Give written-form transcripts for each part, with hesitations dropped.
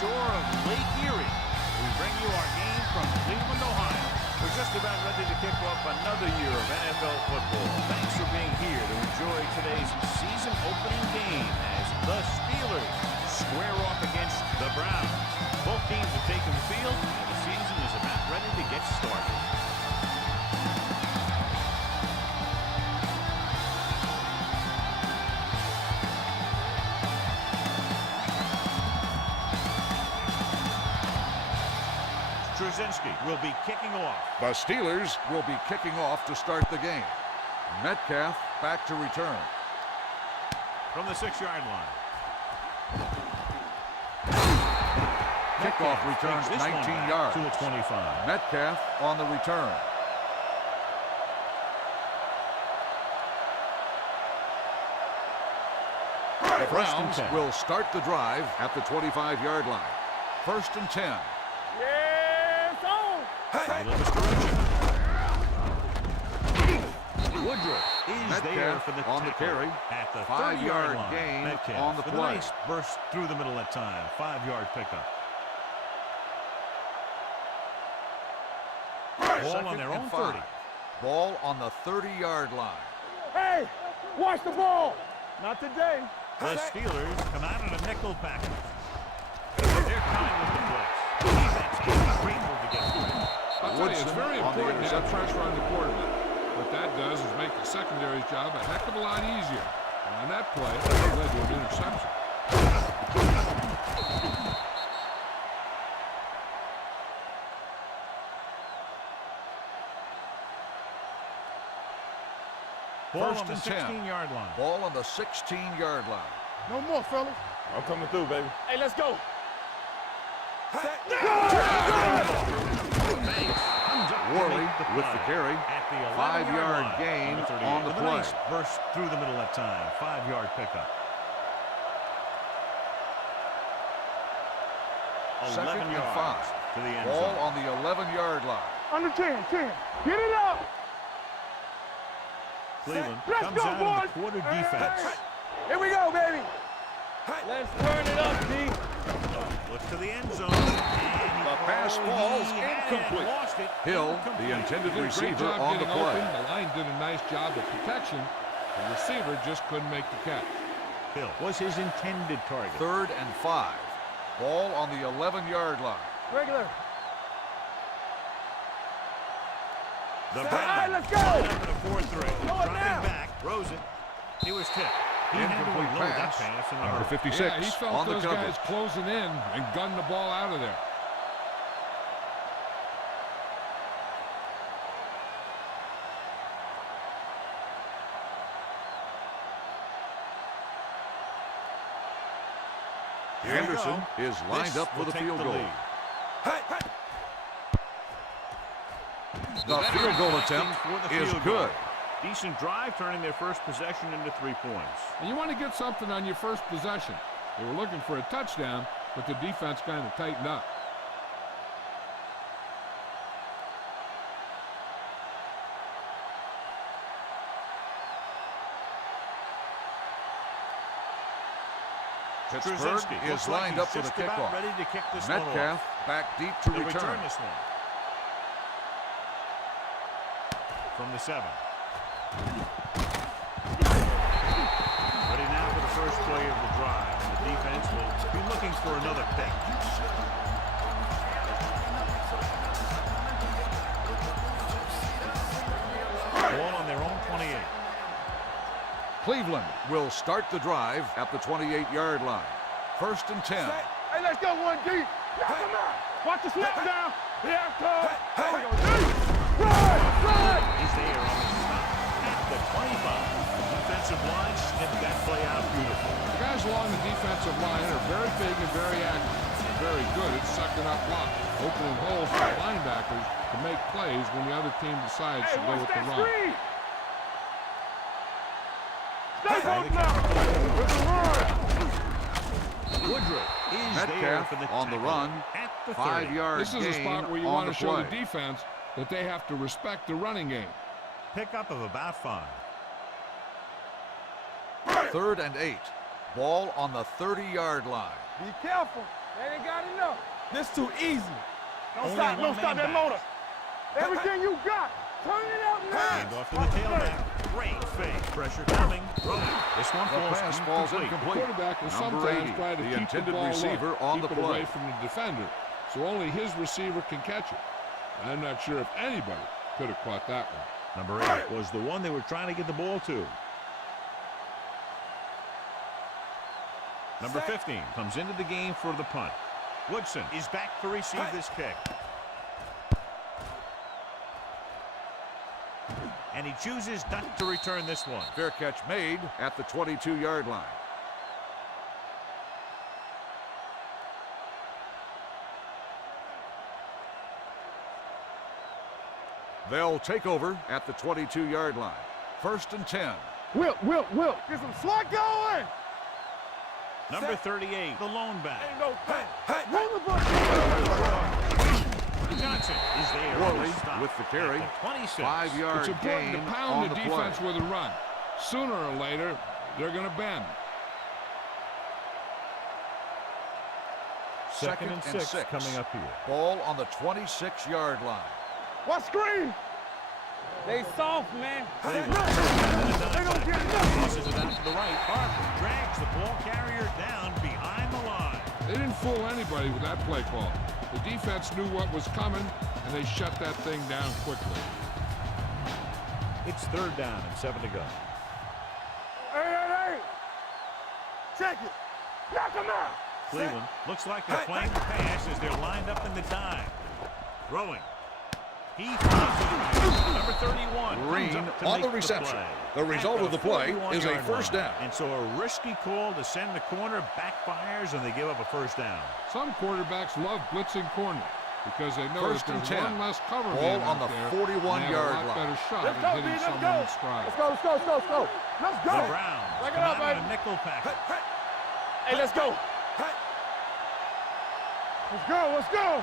shore of Lake Erie. We bring you our game from Cleveland, Ohio. We're just about ready to kick off another year of NFL football. Thanks for being here to enjoy today's season opening game as the Steelers square off against the Browns. Both teams have taken the field, and the season is about ready to get started. Trzynski will be kicking off. The Steelers will be kicking off to start the game. Metcalf back to return. From the 6-yard line. Kickoff returns 19 yards. To the 25. Metcalf on the return. The Browns will start the drive at the 25-yard line. 1st and 10. Woodruff is there for the on the carry at the 5-yard line. gain Metcalf on the play. Nice burst through the middle that time. 5-yard pickup. Ball on their own 30. Ball on the 30-yard line. Hey, watch the ball. Not today. The Steelers come out in a nickel package. They're kind with the blitz. Defense is grateful to get through. I'll tell you, it's very important to have pressure on the quarterback. What that does is make the secondary's job a heck of a lot easier. And on that play, it led to an interception. Ball First on the and 10. 16-yard line. Ball on the 16-yard line. No more, fellas. I'm coming through, baby. Hey, let's go. Worley with the carry. At the 5-yard line. gain Number 38. on the With a play. nice burst through the middle that time. 5-yard pickup. 2nd 11 and yards 5. to the end Ball zone. on the 11-yard line. Under 10. Get it up. Cleveland Let's comes go, out in boys. the quarter defense. Here we go, baby. Let's turn it up, D. Looks to the end zone. The pass falls He had it, incomplete. lost it. Hill, Incomplete. the intended Did a great receiver job on the getting play. open. The line did a nice job of protection. The receiver just couldn't make the catch. Hill was his intended target. 3rd and 5. Ball on the 11-yard line. Regular. The All right, Browns let's go. line up in a 4-3. Throw it Dropping now. back. Rosen. He was tipped. He had to Incomplete unload that pass. pass in a Number hurry. 56 Yeah, he felt on the those coverage. guys closing in and gunned the ball out of there. Henderson is lined This up for will the take field the goal. lead. The field goal attempt For the is field good. goal. Decent drive, turning their first possession into 3 points. And you want to get something on your first possession. They were looking for a touchdown, but the defense kind of tightened up. Pittsburgh Trzynski is looks like lined he's up for the just about kickoff. ready to kick this one Metcalf off. back deep to They'll return. this one. From the 7. Ready now for the first play of the drive. And the defense will be looking for another pick. Ball on their own 28. Cleveland will start the drive at the 28-yard line. 1st and 10. Hey, let's go, 1D. Come on. Watch the snap down. Here it comes. There we go, D. Run. He's there on the stop at the 25. Defensive line snipped that play out beautifully. The guys along the defensive line are very big and very active. They're very good at sucking up blocks, opening holes for the linebackers to make plays when the other team decides Hey, to go watch with the that run. screen. Stay home now. With the run. Woodruff is there Metcalf for the on the tackle run. at the 30. 5-yard This is a gain spot where you on want the to show play. the defense that they have to respect the running game. Pickup of about 5. 3rd and 8. Ball on the 30-yard line. Be careful. They ain't got enough. This too easy. Don't Only stop one man that back. motor. Everything you got. Turn it up now. Hand off to the tailback. Great fake. Pressure coming. Throwing. This one The pass falls incomplete. incomplete. Quarterback will Number sometimes 80, try to the keep the intended ball receiver up, on keep the it play. away from the defender, so only his receiver can catch it. I'm not sure if anybody could have caught that one. Number 8 was the one they were trying to get the ball to. Number 15 comes into the game for the punt. Woodson is back to receive this kick. And he chooses not to return this one. Fair catch made at the 22-yard line. They'll take over at the 22-yard line. 1st and 10. Whip. Get some slot going. Number 38, the lone back. Ain't no run the ball. Johnson is there. on Worley the stop with the carry. at the 26. 5-yard It's important gain to pound on the the defense play. with a run. Sooner or later, they're going to bend. 2nd and 6 coming up here. Ball on the 26-yard line. What screen? They soft, man. They don't get enough. Tosses it out to the right. Harper drags the ball carrier down behind the line. They didn't fool anybody with that play call. The defense knew what was coming, and they shut that thing down quickly. It's 3rd down and 7 to go. Hey. Check it. Knock him out. Cleveland looks like they're playing the pass as they're lined up in the dime. Throwing. He throws it. Number 31 Green comes up to on make the reception. play. The result At of the play is a 41-yard first line. down. And so a risky call to send the corner backfires, and they give up a first down. Some quarterbacks love blitzing corners because they know 1st that and there's 10. one less cover Ball man on out the there, 41-yard and they have a lot line. better shot Let's at go, hitting B. Let's someone go. in stride. Let's go. Let's go. The Browns Back it come up, out in baby. a nickel package. Hey, let's go. Let's go.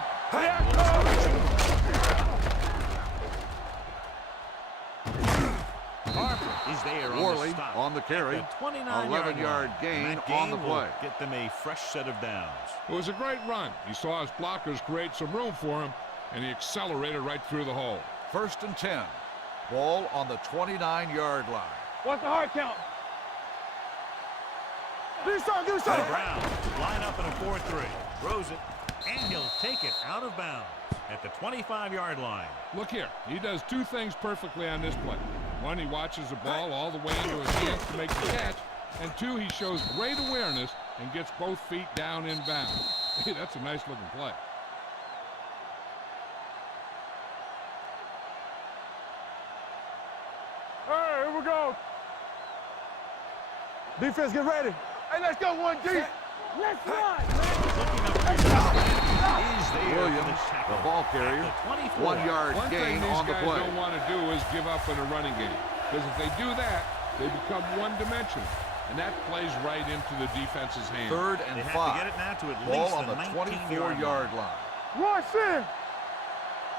Harper is there on Worley the stop. on the carry. At the 29-yard 11-yard line. gain That on the will play. Get them a fresh set of downs. It was a great run. He saw his blockers create some room for him, and he accelerated right through the hole. 1st and 10. Ball on the 29-yard line. What's the hard count? Do The something. Browns line up in a 4-3. Throws it, and he'll take it out of bounds at the 25-yard line. Look here. He does two things perfectly on this play. One, he watches the ball all the way into his hands to make the catch. And two, he shows great awareness and gets both feet down in bounds. Hey, that's a nice-looking play. Hey, here we go. Defense, get ready. Hey, let's go, 1D. Let's run. Is there for Williams, tackle the ball carrier. at the 24. 1-yard One thing gain these on the guys play. don't want to do is give up in a running game. Because if they do that, they become one-dimensional. And that plays right into the defense's hands. 3rd They and have 5. to get it now to at Ball least on the 24-yard line. Rush in.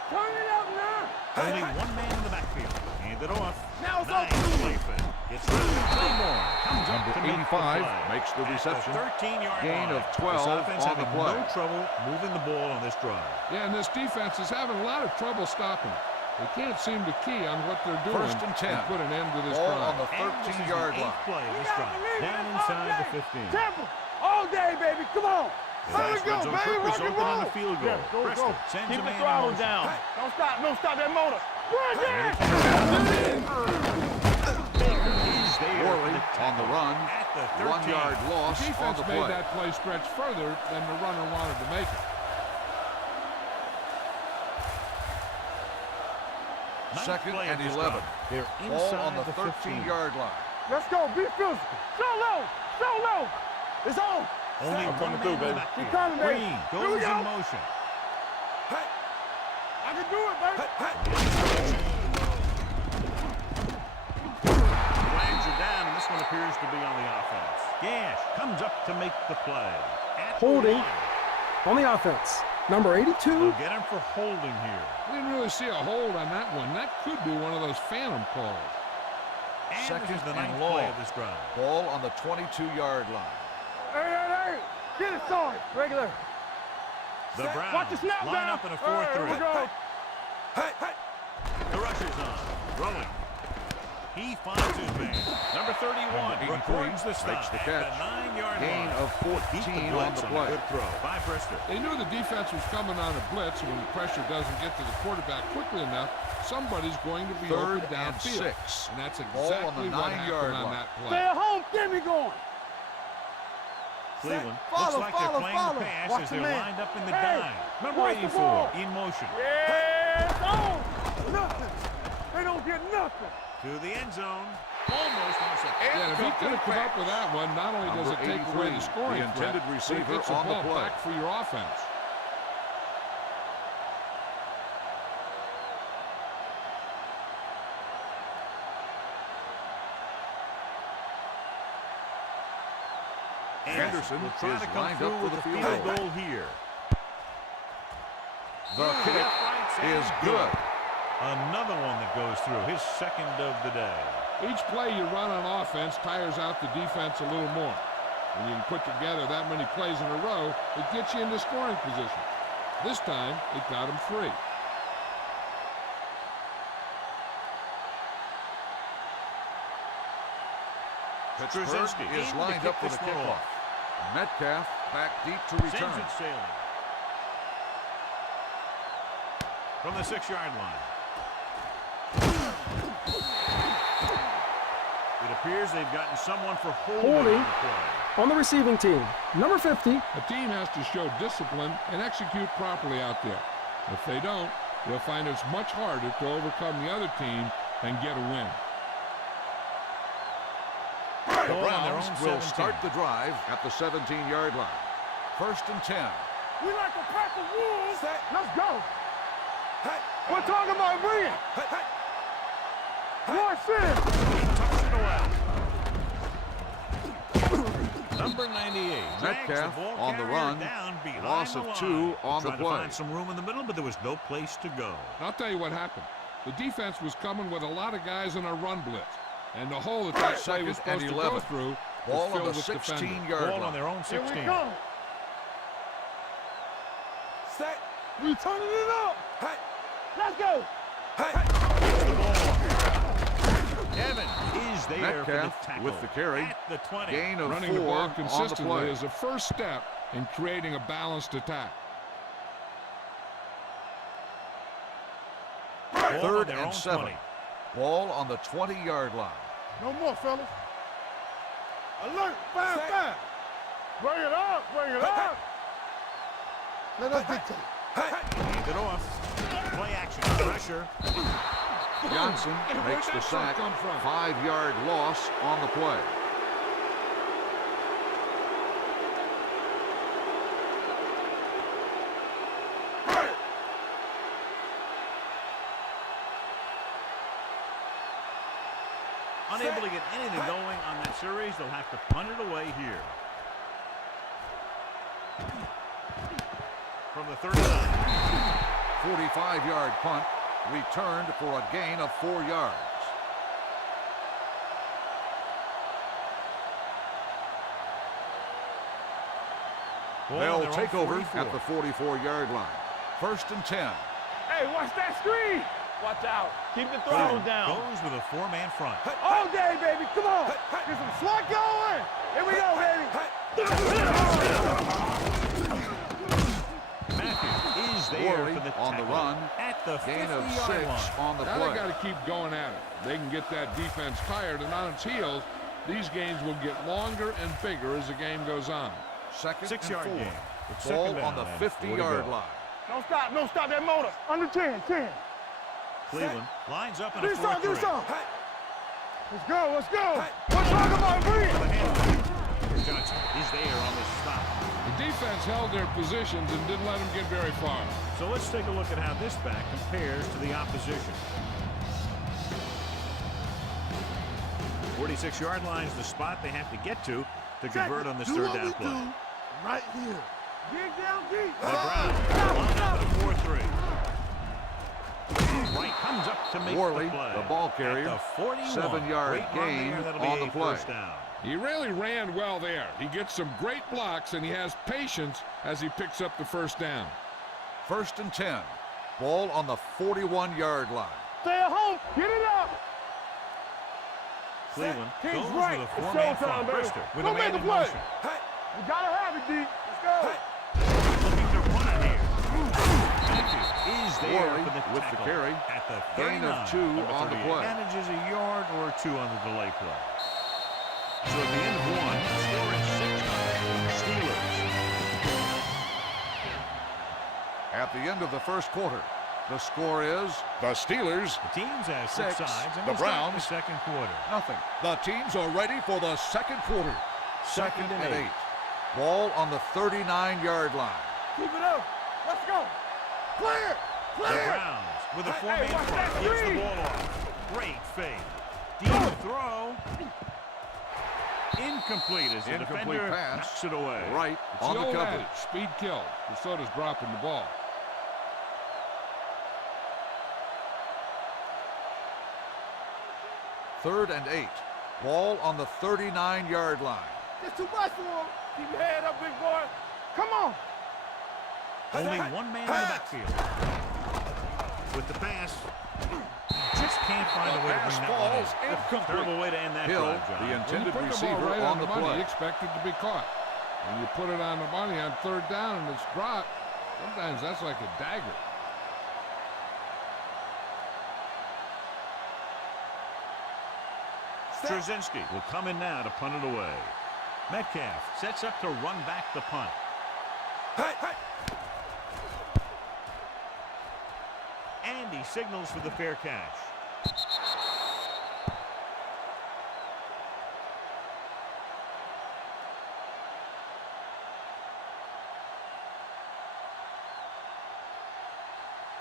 Turn it up now. Only one man in the backfield. Hand it off. Now it's Nice open. play fake. Gets rid of it. Claymore comes up Number to make the 85 play. makes the At reception. 13-yard Gain line. of 12 This offense on the having play. no trouble moving the ball on this drive. Yeah, and this defense is having a lot of trouble stopping it. They can't seem to key on what they're doing 1st and 10. put an end to this Ball drive. on the And this is the 13-yard 8th line. play of We this gotta drive. believe Down in inside all the day. 15. Temple. All day, baby. Come on. The Here we last go, red zone baby. trip is Rock and open on roll. the field goal. Yeah, go. Preston sends Keep a the man in throttle motion. down. Don't stop that motor. Run there. Is there Worley for the on the run. At the 13. 1-yard loss The on defense the made play. that play stretch further than the runner wanted to make it. 2nd play of and this 11. drive. They're Ball inside on the 15. 13-yard line. Let's go. Be physical. Show low. It's on. Only I'm one coming man through, in the baby. backfield. Keep coming, baby. Green Here we goes go. in motion. I can do it, baby. Flags are down, and this one appears to be on the offense. Gash comes up to make the play. At the Holding. line. On the offense, number 82. They'll get him for holding here. We didn't really see a hold on that one. That could be one of those phantom calls. Second the and ninth long. play of this drive. Ball on the 22-yard line. Hey. Get it started. Regular. The Browns Watch the snap line down. up in a Here 4-3. we go. The rusher's on. Rolling. He finds his man. Number 31 records the stop. Makes the catch. At the 9-yard Gain line. of 14 on the play. Good throw by Brister. They knew the defense was coming on a blitz, and when the pressure doesn't get to the quarterback quickly enough, somebody's going to be Third open and downfield. 6. And that's Ball on the exactly what 9-yard happened on line. that Stay play. at home. Get me going. Cleveland Follow, looks like they're follow, playing follow. the pass Watch as the they're man. lined up in the Hey, dime. Number watch the 84 ball. in motion. Yes, on. Nothing. They don't get nothing. To the end zone. Almost intercepted. Yeah, if he could have come up with that one, not only does it Number take away 83, the scoring the intended threat, receiver but it gets on the ball play. back for your offense. Henderson will try is to come lined through up for with the the field field goal. goal here. The kick is good. Another one that goes through, his second of the day. Each play you run on offense tires out the defense a little more. When you can put together that many plays in a row, it gets you into scoring position. This time, it got him free. Pittsburgh Straczynski is in to lined kick up for the this one kickoff. off. Metcalf back deep to return. Sends it sailing. From the 6-yard line. It appears they've gotten someone for holding on the play. On the receiving team, number 50. A team has to show discipline and execute properly out there. If they don't, they'll find it's much harder to overcome the other team and get a win. The Browns will start the drive at the 17-yard line. 1st and 10. We like to crack the rules. Let's go. We're talking about bringing. Watch this. Tucks it away. Number 98. Metcalf on the run. Loss of 2 on the Trying to play. find some room in the middle, but there was no place to go. I'll tell you what happened. The defense was coming with a lot of guys in a run blitz. And the hole that that play was supposed to go through Ball was on filled the with defenders. 16-yard Ball line. on their own 16. Here we go. Set. We turning it up. Hey. Let's go. Evans is there for the Metcalf tackle. with the carry. At the 20. Gain of Running 4 the ball on the consistently play. is a first step in creating a balanced attack. Ball on 3rd their and own 7. 20. Ball on the 20-yard line. No more, fellas. Alert. Fire. Bring it up. Bring it up. Let us dictate. Hand it off. Play action. Pressure. Johnson makes the sack. 5-yard loss on the play. Unable to get anything going on that series, they'll have to punt it away here. From the 39. 45-yard punt returned for a gain of 4 yards. They'll take over at the 44-yard line. 1st and 10. Hey, watch that screen. Watch out. Keep the throttle down. Goes with a 4-man front. All day, baby. Come on. Get some slug going. Here we go, baby. Matthews is there Worley for the on the tackle run. at the Gain of 50-yard 6 line. on the Now play. they got to keep going at it. They can get that defense tired, and on its heels, these games will get longer and bigger as the game goes on. 2nd and 6-yard 4. gain. It's Ball second on down the and 4 to 50-yard go. line. Don't stop. Don't stop that motor. Under 10. Cleveland lines up in a Do something. 4-3. Do something. Let's go. Let's go. We're talking about bringing. Johnson is there on the stop. The defense held their positions and didn't let them get very far. So let's take a look at how this back compares to the opposition. 46-yard line is the spot they have to get to convert on this third down play. Right here. Dig down deep. The Browns line up in a 4-3. Right comes up to make Worley, the play. the ball carrier, At the 41. 7-yard Great run gain there. That'll be on the a play. first down. He really ran well there. He gets some great blocks, and he has patience as he picks up the first down. 1st and 10. Ball on the 41-yard line. Stay at home. Get it up. Cleveland King's goes right. with a It's four-man showtime, front. baby. Brister with Go a make man a in play. motion. You gotta have it, D. Let's go. Looking to run it here. Matthews is there Worley for the with the tackle carry. at the Gain 39. of 2 Number on the 38 play. manages a yard or 2 on the delay play. So at the end of 1, score is 6-0 Steelers. At the end of the first quarter, the score is the Steelers The teams have 6, switched sides and the we'll start Browns the second quarter. nothing. The teams are ready for the second quarter. 2nd and 8. Ball on the 39-yard line. Keep it up. Let's go. Clear. The Clear. Browns with a Hey, four-man watch front that gives the screen. ball off. Great fake. Deep throw. Incomplete as the Incomplete defender pass. knocks it away. Right It's on the the old coverage. adage, speed kills. Minnesota's dropping the ball. Third and 8. Ball on the 39-yard line. It's too much for him. Keep your head up, big boy. Come on. Only one man in the backfield. With the pass. Just can't find a way to Pass bring that one falls in. incomplete. Terrible way to end that Hill, drive, John. the When you intended put the ball receiver right on the money, play. you expect it to be caught. When you put it on the money on 3rd down and it's dropped, sometimes that's like a dagger. Straczynski will come in now to punt it away. Metcalf sets up to run back the punt. And he signals for the fair catch.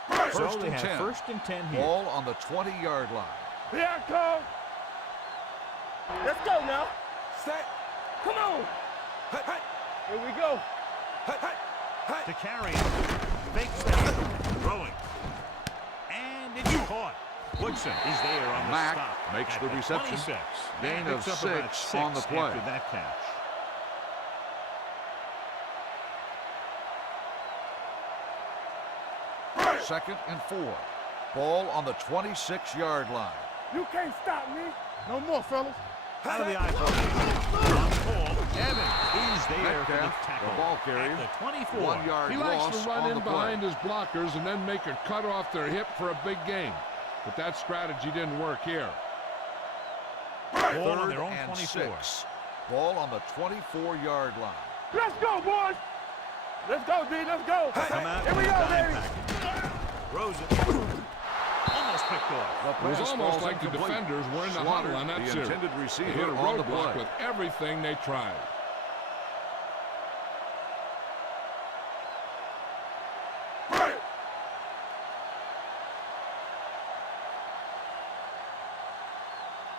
First So they and have 10. 1st and 10 here. Ball on the 20-yard line. Here I come. Let's go now. Set. Come on. Here we go. To carry it. Fakes the hit. Throwing. And it's caught. Woodson is there on the Mack stop. makes at the reception. 26. Gain And of picks up about 6 on the play. After that catch. Second and 4. Ball on the 26-yard line. You can't stop me. No more, fellas. Out of the eye formation. On call. Evans is there for the Metcalf, tackle. the ball carrier. At the 24. 1-yard He loss likes to run on in the play. behind his blockers and then make a cut off their hip for a big gain. But that strategy didn't work here. Ball on 3rd their own and 24. 6. Ball on the 24-yard line. Let's go, boys. Let's go, D. Let's go. Come out Here we with a go, dime baby. package. Throws it. Almost picked off. It was Pass almost falls like the incomplete. defenders were in the Slaughtered, huddle on that the series. intended They receiver hit a on the roadblock play. with everything they tried.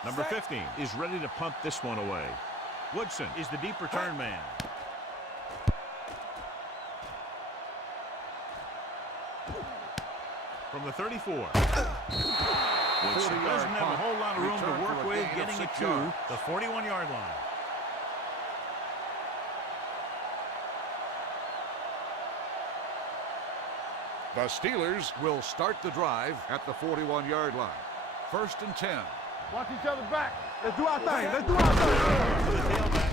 Number 15 is ready to punt this one away. Woodson is the deep return man. From the 34. Woodson 40-yard doesn't have a punt. whole lot of room Return to for work a with, gain of getting it 6 to yards. the 41-yard line. The Steelers will start the drive at the 41-yard line. 1st and 10. Watch each other back. Let's do our thing. Let's do our thing. To the tailback.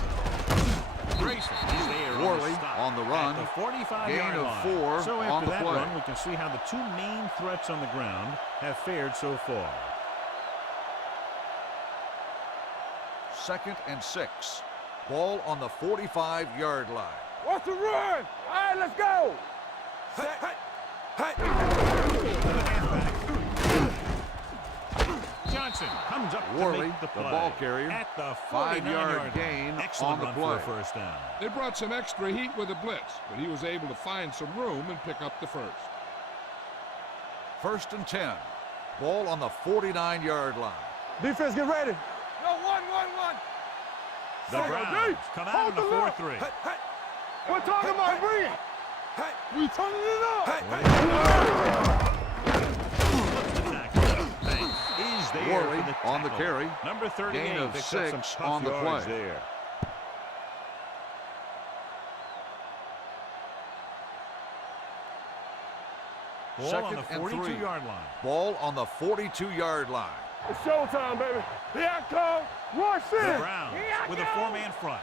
Grayson is there Worley on the stop on the run. at the 45-yard Gain of line. 4 So on after the that play. run, we can see how the two main threats on the ground have fared so far. 2nd and 6. Ball on the 45-yard line. What's the run? All right, let's go. Johnson comes up Worley, to make the the play. ball carrier. At the 5-yard 49-yard gain line. Excellent on the run play. for a first down. They brought some extra heat with the blitz, but he was able to find some room and pick up the first. 1st and 10. Ball on the 49-yard line. Defense, get ready. No, one. The Browns come out in the 4-3. We're talking about bring it. We turning it up. there Worley for the on the tackle. carry. Number 38 Gain of picks up some 6 tough on the yards play. there. Ball on Second the and 42-yard line. Ball on the 42-yard line. It's showtime, baby. Here I come. Rush The in. Browns Here I with a go. four-man front.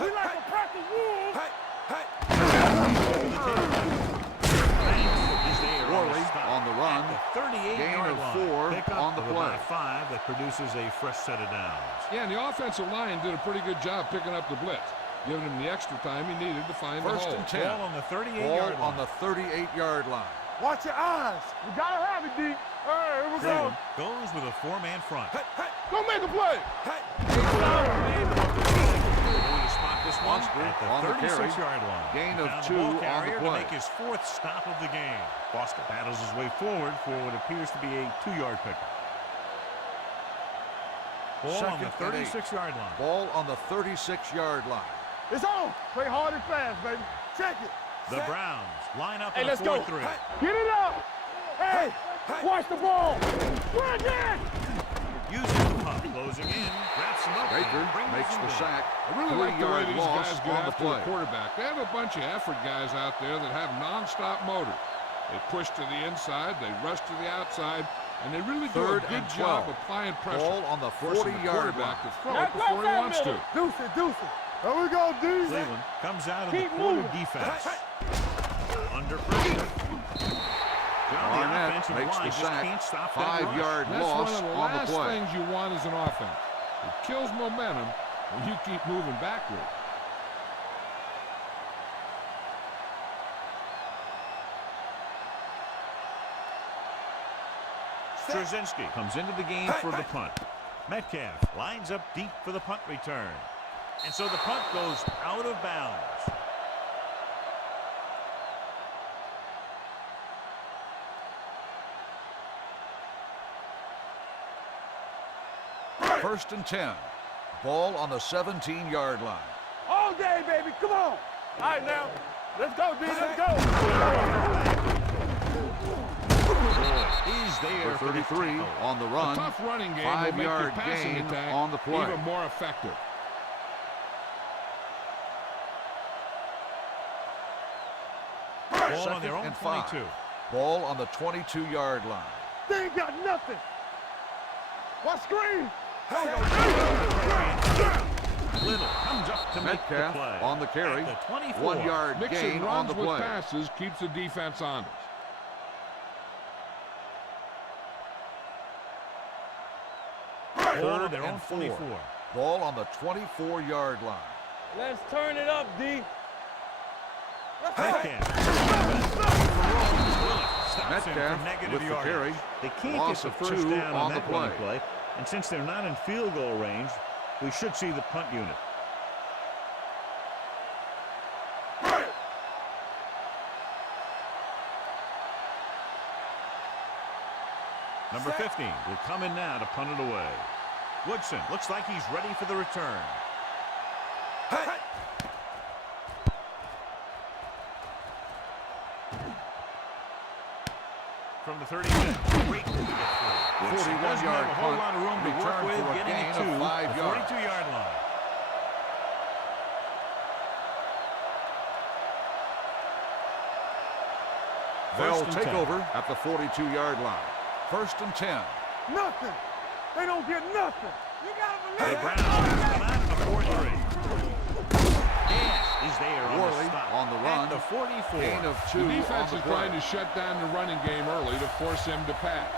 We like a pack of wolves. Is there Worley stop on the run. at the 38-yard Gain of line. 4 Pick up on the of play. about 5 that produces a fresh set of downs. Yeah, and the offensive line did a pretty good job picking up the blitz, giving him the extra time he needed to find First the hole. and 10. Ball on the 38-yard Ball line. on the 38-yard line. Watch your eyes. We gotta have it, D. All right, here we go. Cleveland goes with a four-man front. Go make a play. Going to spot this one Monster at on the the carry. 36-yard line. Gain He of found 2 the ball on the carrier to play. make his 4th stop of the game. Foster battles his way forward for what appears to be a 2-yard pickup. Ball on the Second and 36-yard line. Ball on the 36-yard line. It's on. Play hard and fast, baby. Check it. The Browns line up Hey, in let's a go. 4-3. Get it up. Hey, watch the ball. Run it. Uses the punt, closing in, wraps him up, Baker and brings makes him the down. sack. I really like the way 3-yard these loss guys get on the after play. the quarterback. They have a bunch of effort guys out there that have nonstop motor. They push to the inside, they rush to the outside, and they really do a Third good and job 12. applying pressure. Ball on the Forcing the 40-yard quarterback line. to throw it before he wants to. Deuce it, deuce it. There we go, D. Cleveland comes out of Keep the quarter moving. defense. Under pressure. John, the Arnett offensive makes line the just sack. can't stop that rush. 5-yard That's loss one of the on the last play. things you want as an offense. It kills momentum when you keep moving backward. Straczynski comes into the game for the punt. Metcalf lines up deep for the punt return. And so the punt goes out of bounds. First and 10. Ball on the 17-yard line. All day, baby. Come on. All right, now. Let's go, D. Let's go. He's there For for the 33 tackle. on the A run. tough running game will make your 5-yard passing gain attack on the play. even more effective. Ball on Second their own and 5. 22. Ball on the 22-yard line. They ain't got nothing. What screen? Little comes up to make the Metcalf play. on the carry. At the 24. 1-yard Mixing gain on runs the with play. passes keeps the defense honest. Ball on Third their own and 4. 24. Ball on the 24-yard line. Let's turn it up, D. Metcalf. Stops him Metcalf for negative with the yardage. carry. They can't Loss get the of first 2 down on on the that running play. play. And since they're not in field goal range, we should see the punt unit. Number 15 will come in now to punt it away. Woodson looks like he's ready for the return. From the 36. Great to get through. Woodson doesn't have 41-yard a whole punt. lot of room to work Return with, for a getting gain it of to 5 the yards. 42-yard line. They'll First and take 10. over at the 42-yard line. First and 10. Nothing. They don't get nothing. You gotta The believe it. Browns come out of the 4-3. Gas is there on Worley the stop. on the run. At the 44. Gain of 2 The on defense the is play. trying to shut down the running game early to force him to pass.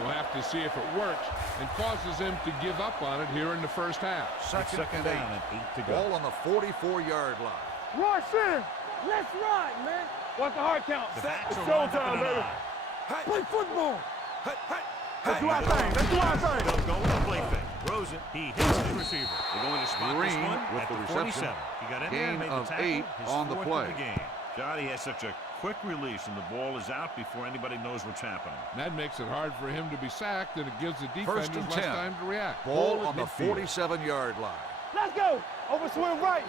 We'll have to see if it works and causes him to give up on it here in the first half. Second and down 8. and 8 to go. Ball on the 44-yard line. Rush in. Let's ride, man. What's the hard count? The backs It's are lined up showtime, in an baby. eye. Play football. Let's do our thing. Let's do our thing. They'll go with a play fake. Rosen, he hits the receiver. They're going to spot this Green one with at the the reception. 47. He got in there Gain and made of the tackle. 8 His on the 4th play. of the game. Johnny has such a quick release, and the ball is out before anybody knows what's happening. And that makes it hard for him to be sacked, and it gives the First defenders and less 10. time to react. Ball at on the midfield. 47-yard line. Let's go. Over swing right.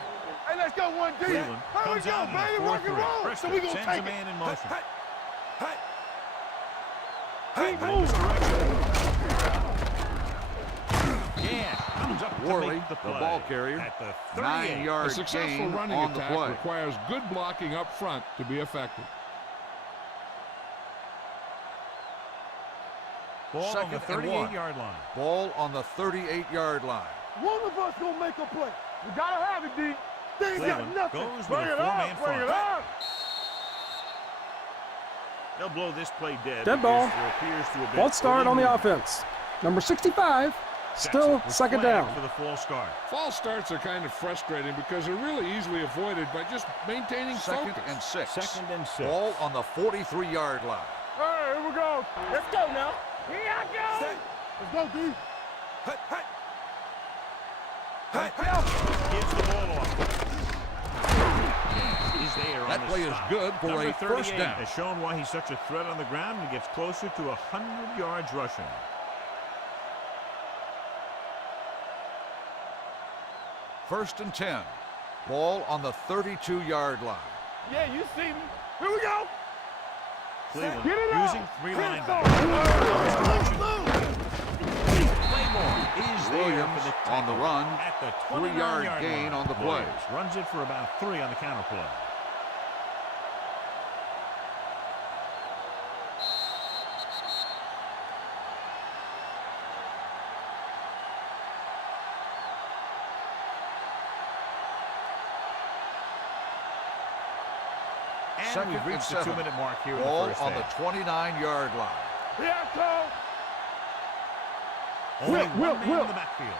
Hey, let's go 1D. Cleveland Here we comes go, out in baby. the Rock and 4-3. roll. So we Prescott gonna sends take a man it. in motion. Keep In this moving. direction. Yeah, comes up to Worley, make the the play. ball carrier, At the 38. 9-yard A successful gain running on the attack play. requires good blocking up front to be effective. Ball on Second the and 38-yard line. Ball on the 38-yard line. One of us gonna make a play. We gotta have it, D. They ain't got Cleveland nothing. goes with Bring a it four-man up, bring it front. up. They'll blow this play dead. Dead because ball. there appears to have been False start on the early offense. Number 65, still movement. second Flag down. for the false start. False starts are kind of frustrating because they're really easily avoided by just maintaining Second focus. and 6. Second and 6. Ball on the 43-yard line. Hey, here we go. Let's go now. Here I go. Let's go, D. Gives the ball off. He's there on That the play is stop. good for Number a first 38 down. has shown why he's such a threat on the ground and gets closer to 100 yards rushing. First and 10. Ball on the 32-yard line. Yeah, you see me. Here we go. Cleveland Get it out. using 3 Hands linebackers. up. Claymore is there Williams for the on the tackle run. at the 3-yard 29-yard gain line. on the play. Williams runs it for about 3 on the counter play. And Second we've and reached the 7. 2-minute mark here in Ball the first on the half. 29-yard line. Here I come. Only Whip, one whip, man whip. in the backfield.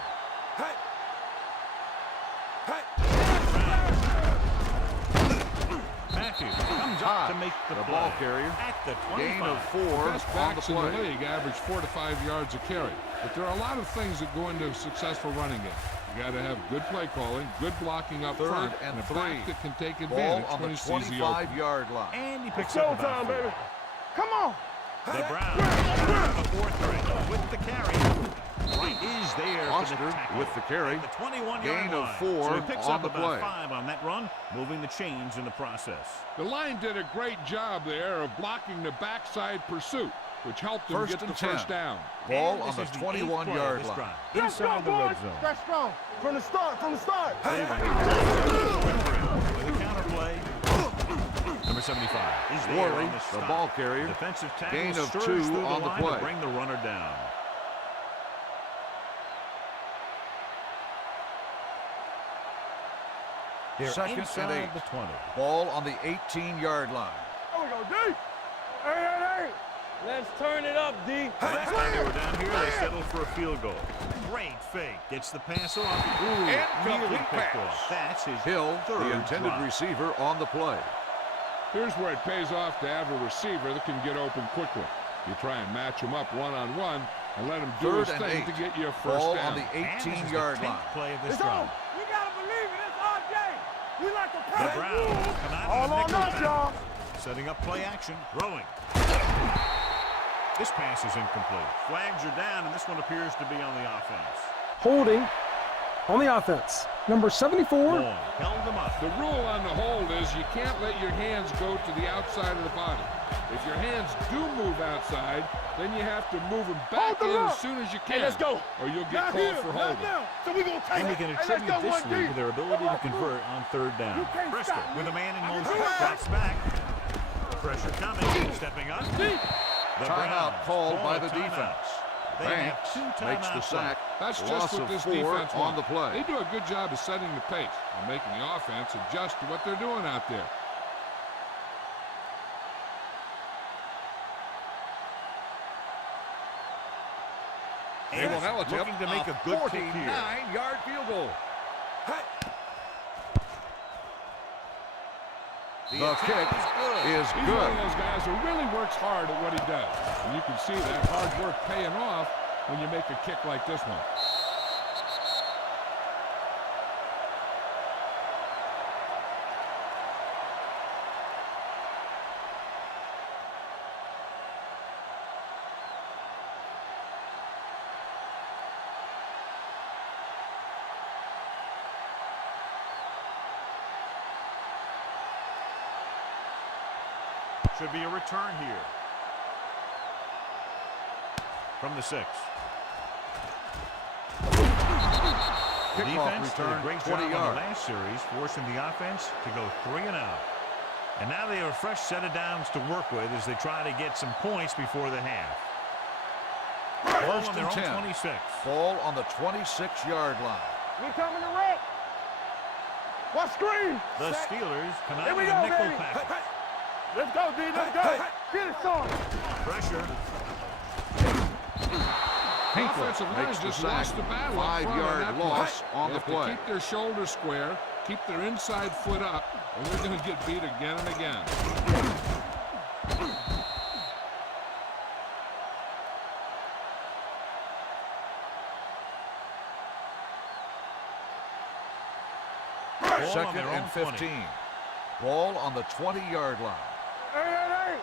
Matthews comes up to make the play. ball carrier. At the 25. Gain of 4 Best on the backs in the play. league average 4 to 5 yards a carry. But there are a lot of things that go into a successful running game. You got to have good play calling, good blocking up Third front, and a 3. back that can take Ball advantage on the when he sees the open. 25-yard line. And he picks up about Showtime, 4. baby. Come on. The Browns, the 4-3 with the carry. Right is there for the Foster tackle. with the carry. At the 21-yard Gain of line. 4 So he picks on up the about play. 5 on that run, moving the chains in the process. The line did a great job there of blocking the backside pursuit, which helped them First get the and 10. first down. Ball And on this the is the 8th play of 21-yard this line. drive. Let's go, Inside the boys. red zone. That's strong. From the start, from the start. Cleveland with a counter play. Number 75 is there Worley, on the the stop. ball carrier. Defensive tackle Gain of stirs 2 through on the line play. to bring the runner down. They're Second inside and 8. the 20. Ball on the 18-yard line. There we go, D. Hey. Let's turn it up, D. Last time they were down here, they settled for a field goal. Great fake. Gets the pass off. Ooh, Incomplete nearly picked pass. off. That's his Hill, third the intended drop. receiver, on the play. Here's where it pays off to have a receiver that can get open quickly. You try and match him up one-on-one and let him do Third his and thing 8. to get you a first Ball down. on the And this is the 18-yard 10th line. play of this It's drive. on. We gotta believe it. It's our game. We like to The play. Browns come out All in a on nickel us, back. y'all. Setting up play action. Throwing. This pass is incomplete. Flags are down, and this one appears to be on the offense. Holding on the offense. Number 74, Long held them up. The rule on the hold is you can't let your hands go to the outside of the body. If your hands do move outside, then you have to move them back Hold in them as up. soon as you can. Hey, let's go. Or you'll Not get called here, for not holding. now. So we gonna take And we it. can Hey, let's attribute go, this one lead D. to their ability to Come on, convert on third down. You can't Briscoe stop me. with a man in I can motion. do it. Drops back. Pressure coming. Stepping up. The Timeout Browns called call by a the timeout. defense. They have Banks 2 makes the timeouts sack. left. That's Loss just what of this 4 defense on wants. the play. They do a good job of setting the pace and making the offense adjust to what they're doing out there. They will now attempt looking to make a good kick here. 49-yard field goal. The kick is He's one good. of those guys who really works hard at what he does. And you can see that hard work paying off when you make a kick like this one. Should be a return here. from the 6. The Kickoff defense did a return, great 20 job on yards. the last series, forcing the offense to go 3 and out. And now they have a fresh set of downs to work with as they try to get some points before the half. Ball First on their and own 10. 26. Ball on the 26-yard line. We coming to wreck. What screen? The Steelers come out Here we with go, a nickel baby. package. Let's go, D. Let's go. Get it started. Pressure. The offensive line makes the just sack. lost the battle up front on 5-yard that loss play. on They the have to play. keep their shoulders square, keep their inside foot up, or they're going to get beat again and again. Ball on Second their and own 15. 20. Ball on the 20-yard line. Hey.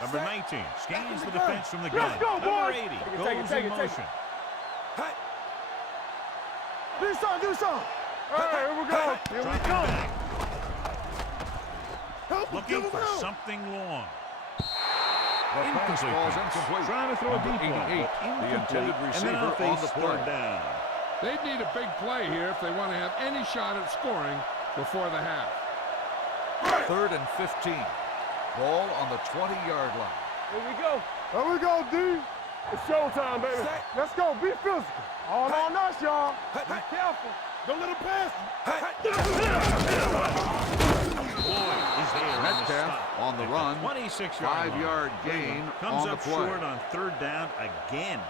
Number 19 scans the defense from the gun. Let's go, Number boys. 80 Take goes it, in take it. motion. Do something. Hey, here we go. Here we Dropping go. back. Help him, Looking give for him out. something long. The pass Incomplete falls pass. incomplete. Trying to throw a Number deep one, 88, but the incomplete, intended and then receiver they'll on face the play. third down. They need a big play here if they want to have any shot at scoring before the half. Third and 15. Ball on the 20-yard line. Here we go. Here we go, D. It's showtime, baby. Let's go. Be physical. All on us, y'all. Be careful. Don't let him pass. Boyd is there on the Metcalf stop. on the At run. 26-yard 5-yard line. gain Comes on the up play. short on third down again.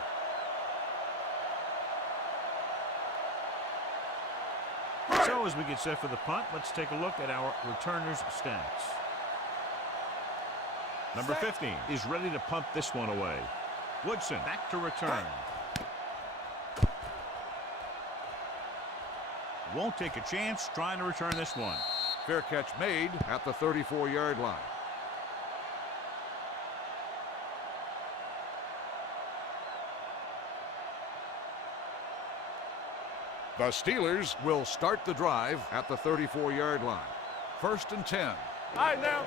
So as we get set for the punt, let's take a look at our returners' stats. Number 15 is ready to punt this one away. Woodson back to return. Won't take a chance trying to return this one. Fair catch made at the 34-yard line. The Steelers will start the drive at the 34-yard line. First and 10. All right, now.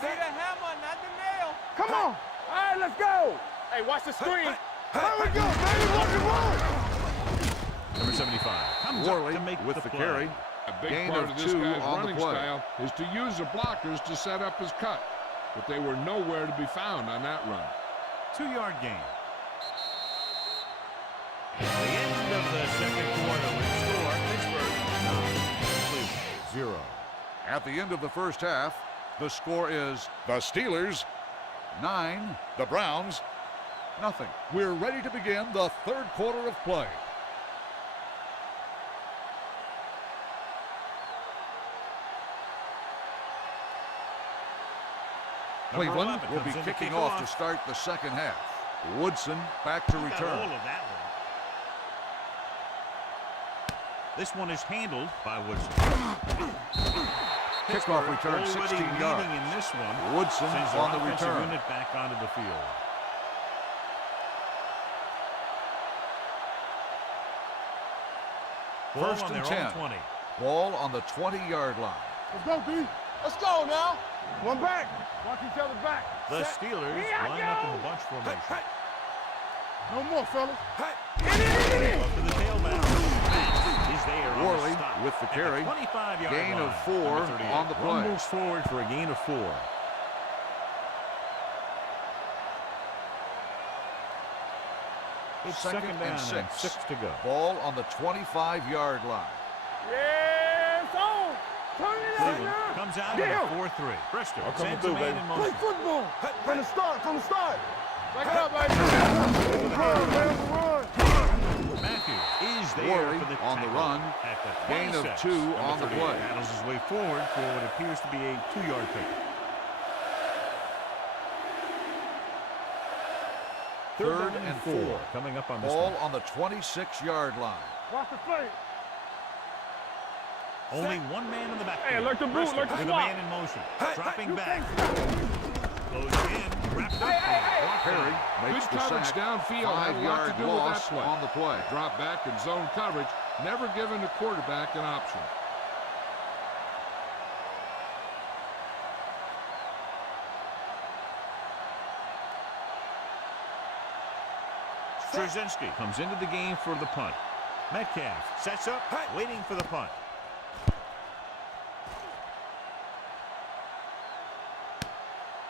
See the hammer, not the nail. Come on. All right, let's go. Hey, watch the screen. Here we go, baby. Rock and roll. Number 75 comes Worley up to make with the the play. carry. A big Gain part of of this 2 guy's on the running play. style is to use the blockers to set up his cut. But they were nowhere to be found on that run. 2-yard gain. The end of the second quarter with score Pittsburgh 9, Cleveland 0. At the end of the first half, the score is the Steelers 9, the Browns nothing. We're ready to begin the third quarter of play. Number Cleveland 11 will be comes in to kicking kick off off. to start the second half. Woodson back to Got return. hold of that one. This one is handled by Woodson. Kickoff return Already 16 leading yards. in this one. Woodson Sends their on the offensive return. unit back onto the field. Ball First on and their 10. own 20. Ball on the 20-yard line. Let's go, D. Let's go now. One back. Watch each other back. The Steelers line up in the bunch formation. No more, fellas. Up to the tailback. That is there on Worley the stop with the at carry. 25-yard Gain line. of 4 Number 38 on the play. rumbles forward for a gain of 4. It's Second second down and 6. 6 to go. Ball on the 25-yard line. Yes, on. Turn it out Cleveland now. comes out Yeah. on a 4-3. Brister coming sends a through, man baby. in Play motion. football. From the start, Back it up, baby. Run, man, run. Matthews is there Worley for the on the tackle run. at the Gain of 26. 2 Number on the 38 play. battles his way forward for what appears to be a 2-yard pick. Third down and 4 coming up on this Ball one. on the 26-yard line. Watch the play. Only one man in the back. Hey, like the boot, like the with a swap. man in motion. Dropping back. Goes in, wrapped up. Blocked Perry out. makes Good the coverage sack. downfield had a lot 5-yard to do with that loss play. on the play. Drop back and zone coverage, never giving the quarterback an option. Trzynski comes into the game for the punt. Metcalf sets up, waiting for the punt.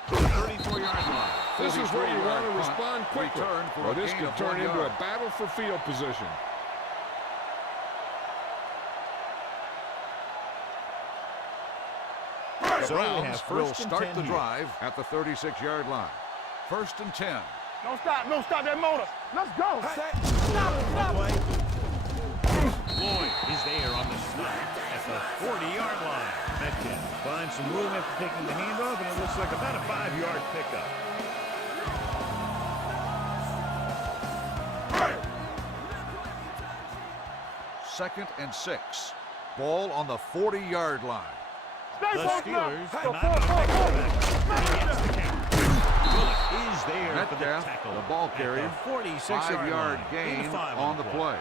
The 34-yard line. This is where you want to 43-yard respond punt. quickly, Return for or a this gain could of turn 1 into yard. a battle for field position. The So we Browns have will first and start 10 the here. drive at the 36-yard line. 1st and 10. Don't stop that motor. Let's go. Play. Lloyd is there on the snap at the 40-yard line. Metcalf finds some room after taking the handoff, and it looks like about a 5-yard pickup. Second and 6. Ball on the 40-yard line. Stay The focused now. Steelers Go, not go, go, go. He gets the count. Bullock is there for the Metcalf, tackle. the ball at carrier, the 46-yard 5-yard line. gain 85 on the play.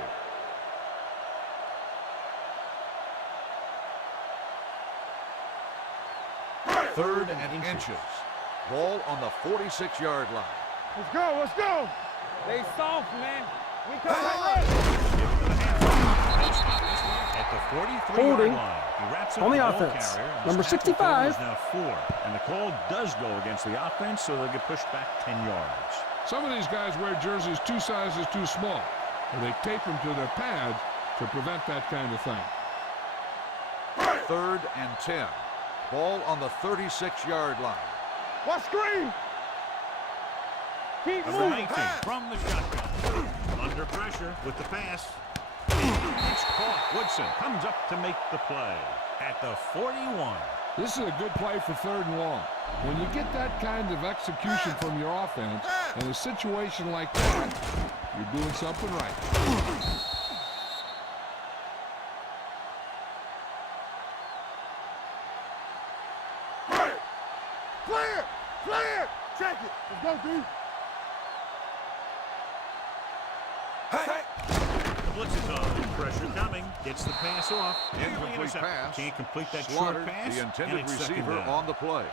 Third and inches. Ball on the 46-yard line. Let's go. Let's go. They soft, man. We come right. At the 43-yard Holding line. He wraps up on the ball offense. carrier, and Number his tackle total 65. is now 4. And the call does go against the offense, so they'll get pushed back 10 yards. Some of these guys wear jerseys 2 sizes too small, and they tape them to their pads to prevent that kind of thing. Third and 10. Ball on the 36-yard line. What screen? Keep Number moving. 19 from the shotgun. Under pressure with the pass. It's caught. Woodson comes up to make the play at the 41. This is a good play for 3rd and long. When you get that kind of execution from your offense in a situation like that, you're doing something right. Clear. Clear. Check it. Let's go, D. The blitz is on. Pressure coming. Gets the pass off. Nearly Incomplete intercepted. pass. Can't complete that Slaughtered short pass. the and intended it's second receiver down. on the play.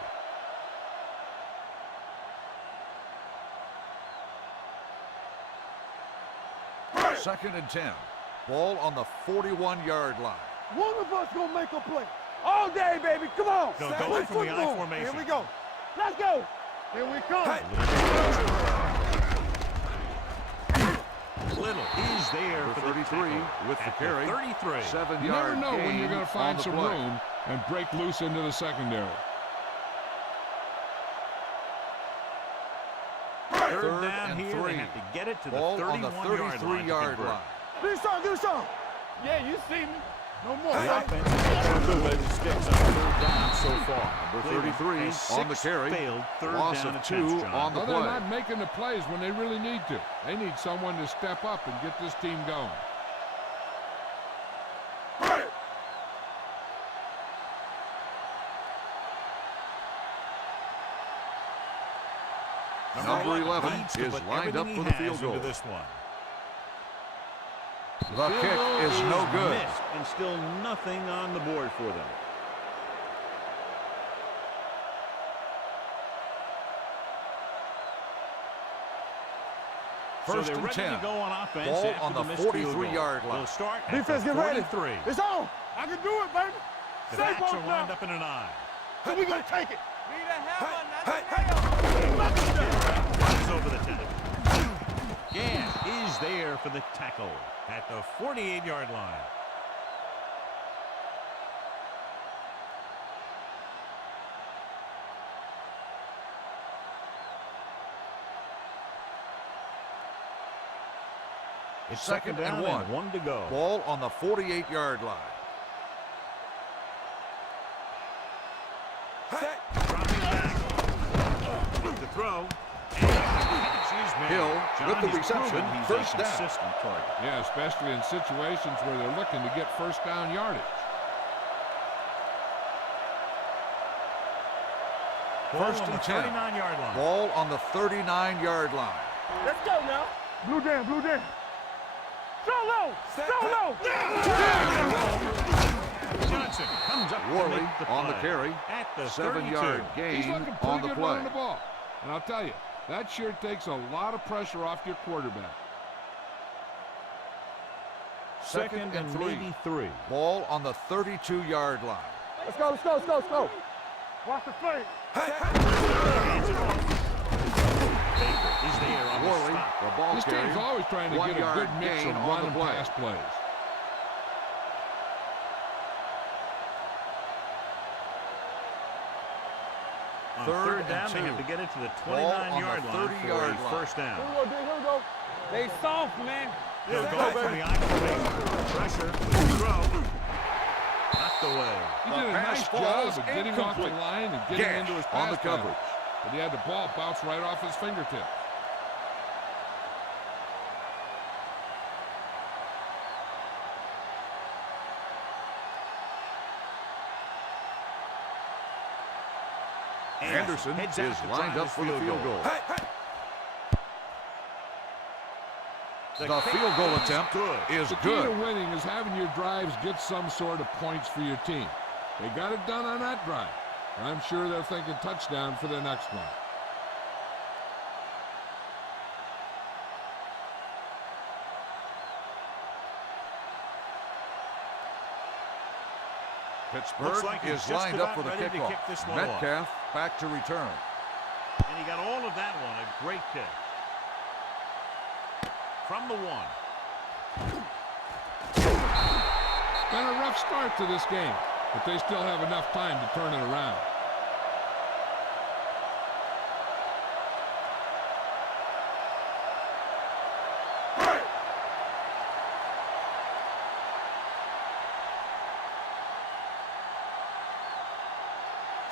Second and 10. Ball on the 41-yard line. One of us gonna make a play. All day, baby. Come on. Go Play from the I football. formation. Here we go. Let's go. Here we come. Little is there Number for the 33 tackle with the at carry. 33. 7-yard You never know when gain you're going to on find the some play. room and break loose into the secondary. Third down and here. 3. They have to get it to the Ball on the 31-yard line. Give me some. Give me some. Yeah, you see me. No more. The offense has been good sticks on 3rd down so far. Number Cleveland 33 has on the 6 carry. failed 3rd Loss down of attempts, 2 John. on the Well, they're play. not making the plays when they really need to. They need someone to step up and get this team going. Number 11 needs to is put lined up everything for he the has field goal. into this one. The kick is no good. Missed, and still nothing on the board for them. First so they're and ready 10. to go on offense Ball after on the missed field goal. 43-yard line. They'll start at Defense, the get ready. 43. It's on. I can do it, baby. The Safe backs are on lined now. up in an I. So we gonna take it. Be the hammer, not the nail. Runs over the tackle. Gann is there for the tackle at the 48-yard line. It's Second second and down 1. to go. Ball on the 48-yard line. Dropping back. With the throw. Hill with the reception. He's First a down. consistent target. Yeah, especially in situations where they're looking to get first down yardage. First on the and 10. 39-yard line. Ball on the 39-yard line. Let's go now. Blue down, blue down. Solo! Solo! Johnson comes up to Worley make the on the play carry. at the 7-yard 32. He's gain looking on pretty the good play. running the ball. And I'll tell you, that sure takes a lot of pressure off your quarterback. Second and maybe 3. Ball on the 32-yard line. Let's go, let's go, let's go, let's go. Watch the fake. Hands it off. Baker is there on the Worley, stop. the ball This carrier. team's always trying to 1 get a yard good mix gain of on run the and play. pass plays. On Third third down, and they 2. have to get it to the Ball on 29-yard the line 30-yard for a line. first down. Here we go, D, here we go. They soft, man. They'll Let's go go, for baby. the I formation. Pressure with the throw. Knocked away. He The did a pass nice falls job of getting off the incomplete. line and getting Gash into his on pass the coverage. pattern. But he had the ball bounce right off his fingertips. Anderson heads is out to lined try up this for the field goal. The kick field goal is attempt good. is The key to good. winning is having your drives get some sort of points for your team. They got it done on that drive. I'm sure they're thinking touchdown for the next one. Pittsburgh Looks like he's is just lined up about for the ready to kickoff. kick this one off. Metcalf back to return. And he got all of that one. A great kick. From the 1. Been a rough start to this game, but they still have enough time to turn it around.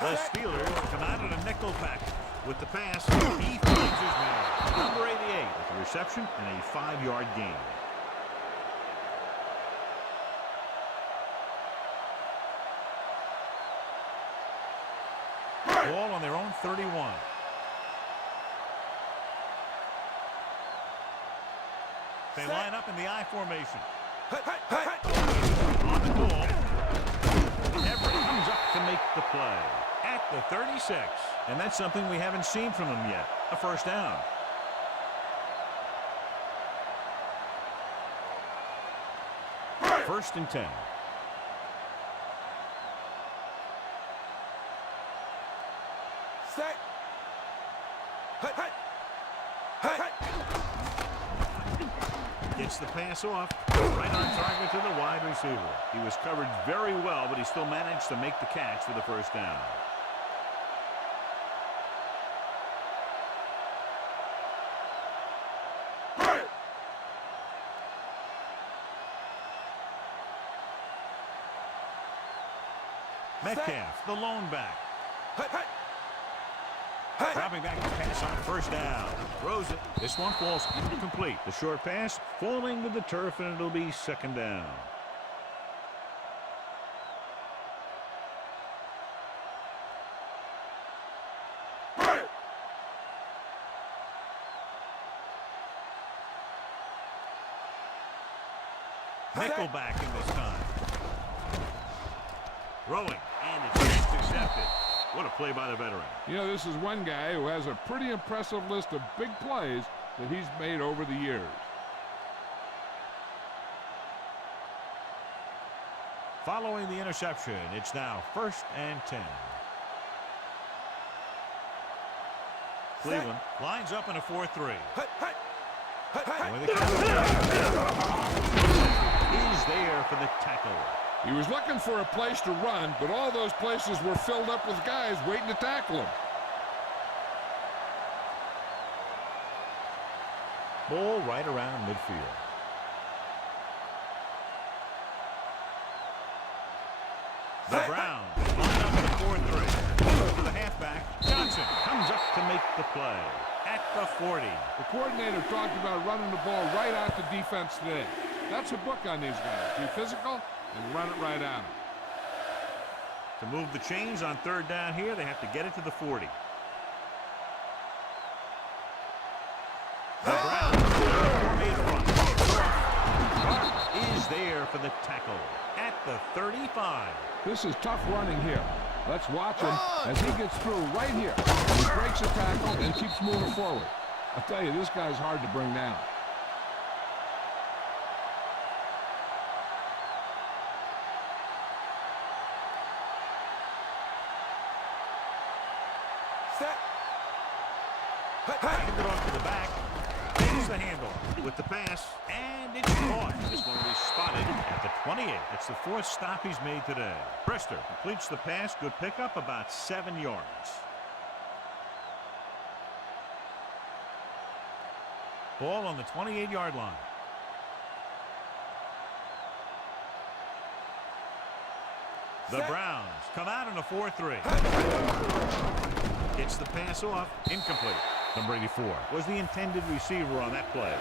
The Steelers come out in a nickel package. With the pass, he finds his man. Number 88 with the reception and a 5-yard gain. Ball on their own 31. They line up in the I formation. On the ball. Everett comes up to make the play at the 36. And that's something we haven't seen from him yet. A first down. First and 10. Set. Gets the pass off. Right on target to the wide receiver. He was covered very well, but he still managed to make the catch for the first down. Metcalf, the lone back. Dropping back to pass on first down. Throws it. This one falls incomplete. The short pass falling to the turf, and it'll be second down. Nickelback in this time. Throwing, and it's intercepted. What a play by the veteran. You know, this is one guy who has a pretty impressive list of big plays that he's made over the years. Following the interception, it's now first and 10. Cleveland lines up in a 4-3. He's there for the tackle. He was looking for a place to run, but all those places were filled up with guys waiting to tackle him. Ball right around midfield. The Browns line up in a 4-3. To the halfback, Johnson comes up to make the play at the 40. The coordinator talked about running the ball right out the defense today. That's a book on these guys. Be physical and run it right out. To move the chains on third down here, they have to get it to the 40. The Browns made front. Is there for the tackle at the 35. This is tough running here. Let's watch him as he gets through right here. He breaks a tackle and keeps moving forward. I'll tell you, this guy's hard to bring down. Hand it off to the back. Takes the handle with the pass, and it's caught. This one will be spotted at the 28. It's the 4th stop he's made today. Prester completes the pass. Good pickup, about 7 yards. Ball on the 28-yard line. The Browns come out in a 4-3. Gets the pass off. Incomplete. Number 84 was the intended receiver on that play.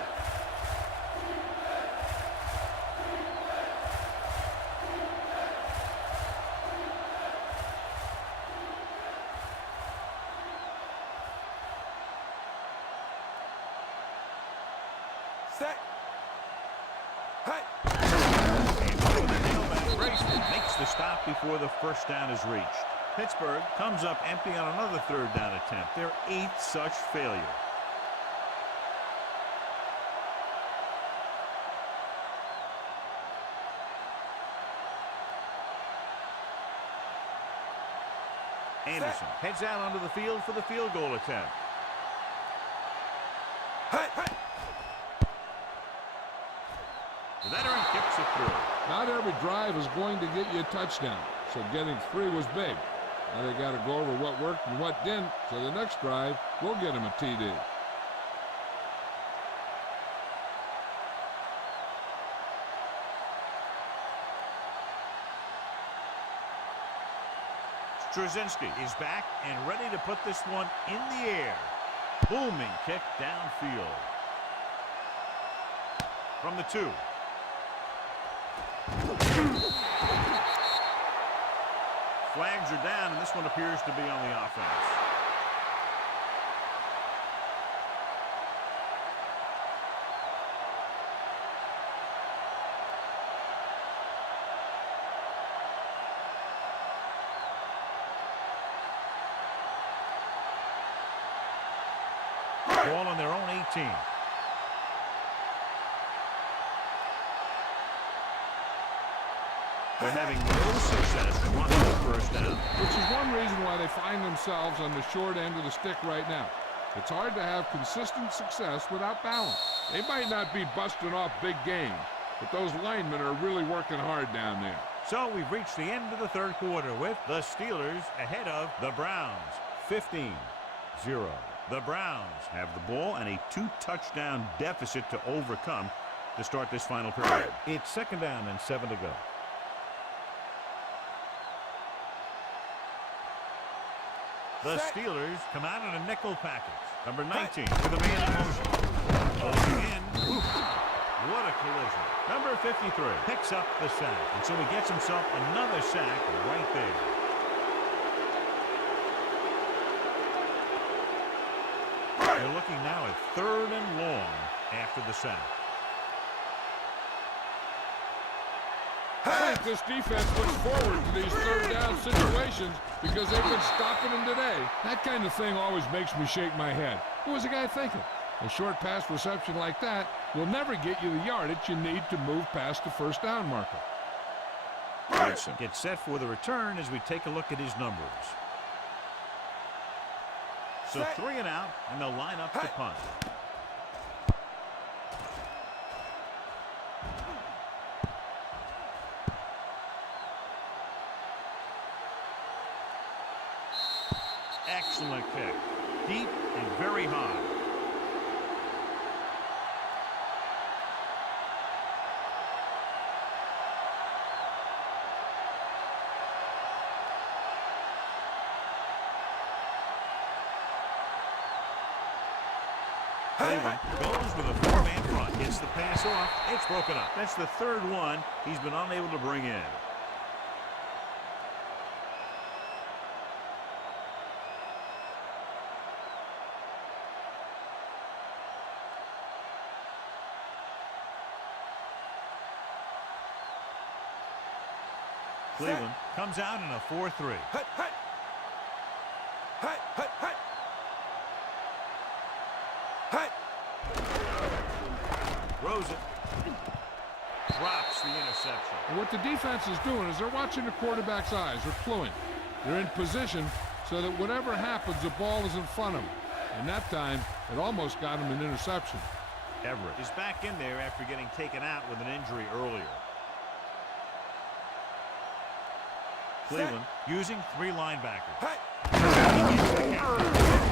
Set. Hey. Makes the stop before the first down is reached. Pittsburgh comes up empty on another 3rd down attempt. Their 8th such failure. Anderson heads out onto the field for the field goal attempt. Hey. The veteran kicks it through. Not every drive is going to get you a touchdown, so getting 3 was big. Now they got to go over what worked and what didn't, so the next drive will get him a TD. Straczynski is back and ready to put this one in the air. Booming kick downfield. From the 2. Flags are down, and this one appears to be on the offense. Ball on their own 18. They're having no success running the first down. Which is one reason why they find themselves on the short end of the stick right now. It's hard to have consistent success without balance. They might not be busting off big games, but those linemen are really working hard down there. So we've reached the end of the 3rd quarter with the Steelers ahead of the Browns, 15-0. The Browns have the ball and a 2-touchdown deficit to overcome to start this final period. It's 2nd down and 7 to go. The Steelers come out in a nickel package. Number 19 with a man in motion. Closing in. Oof. What a collision. Number 53 picks up the sack. And so he gets himself another sack right there. They're looking now at 3rd and long after the sack. I think this defense looks forward to these 3rd down situations because they've been stopping them today. That kind of thing always makes me shake my head. What was the guy thinking? A short pass reception like that will never get you the yardage you need to move past the 1st down marker. Hudson gets set for the return as we take a look at his numbers. So 3 and out, and they'll line up to punt. Excellent kick. Deep and very high. Cleveland goes with a 4-man front. Gets the pass off. It's broken up. That's the 3rd one he's been unable to bring in. Cleveland comes out in a 4-3. Throws it. Drops the interception. And what the defense is doing is they're watching the quarterback's eyes. They're cluing. They're in position so that whatever happens, the ball is in front of him. And that time, it almost got him an interception. Everett is back in there after getting taken out with an injury earlier. Cleveland using 3 linebackers.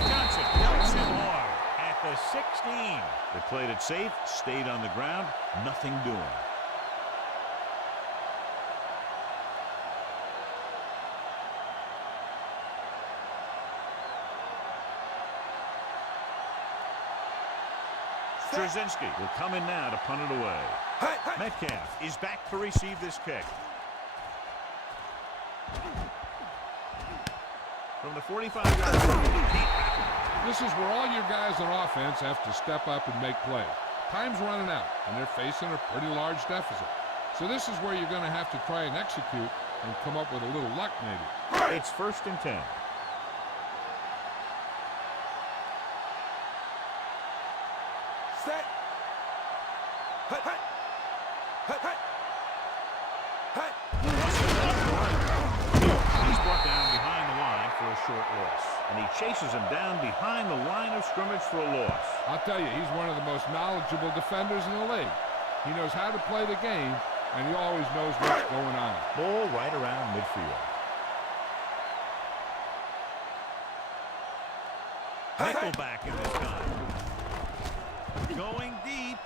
Johnson dumps him hard at the 16. They played it safe, stayed on the ground, nothing doing. Straczynski will come in now to punt it away. Metcalf is back to receive this kick. From the 45-yard line. This is where all your guys on offense have to step up and make plays. Time's running out, and they're facing a pretty large deficit. So this is where you're going to have to try and execute and come up with a little luck maybe. It's 1st and 10. Set. Hut, hut. Hut, hut. Hut. He's brought down behind the line for a short loss. And he chases him down behind the line of scrimmage for a loss. I'll tell you, he's one of the most knowledgeable defenders in the league. He knows how to play the game, and he always knows what's going on. Ball right around midfield. Nickelback in this time. Going deep.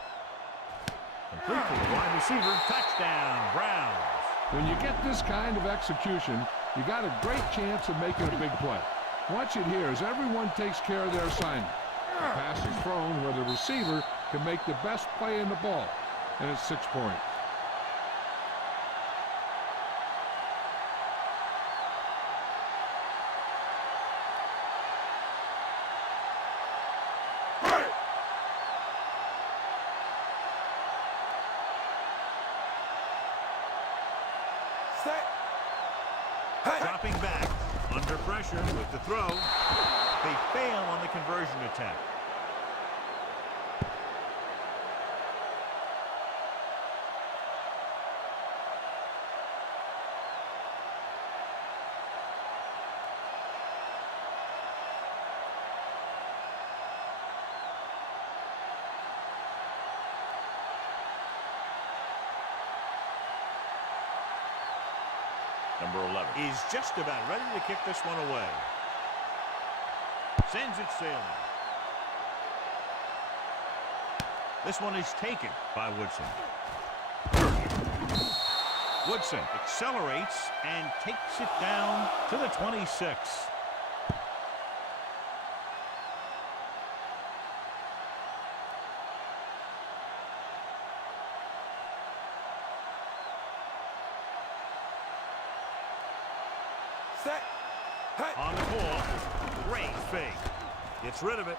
Complete to the wide receiver. Touchdown, Browns. When you get this kind of execution, you got a great chance of making a big play. Watch it here as everyone takes care of their assignment. The pass is thrown where the receiver can make the best play in the ball, and it's 6 points. Set. Dropping back, under pressure with the throw. They fail on the conversion attempt. Number 11 is just about ready to kick this one away. Sends it sailing. This one is taken by Woodson. Woodson accelerates and takes it down to the 26. Set. Hut. On the ball. Great fake. Gets rid of it.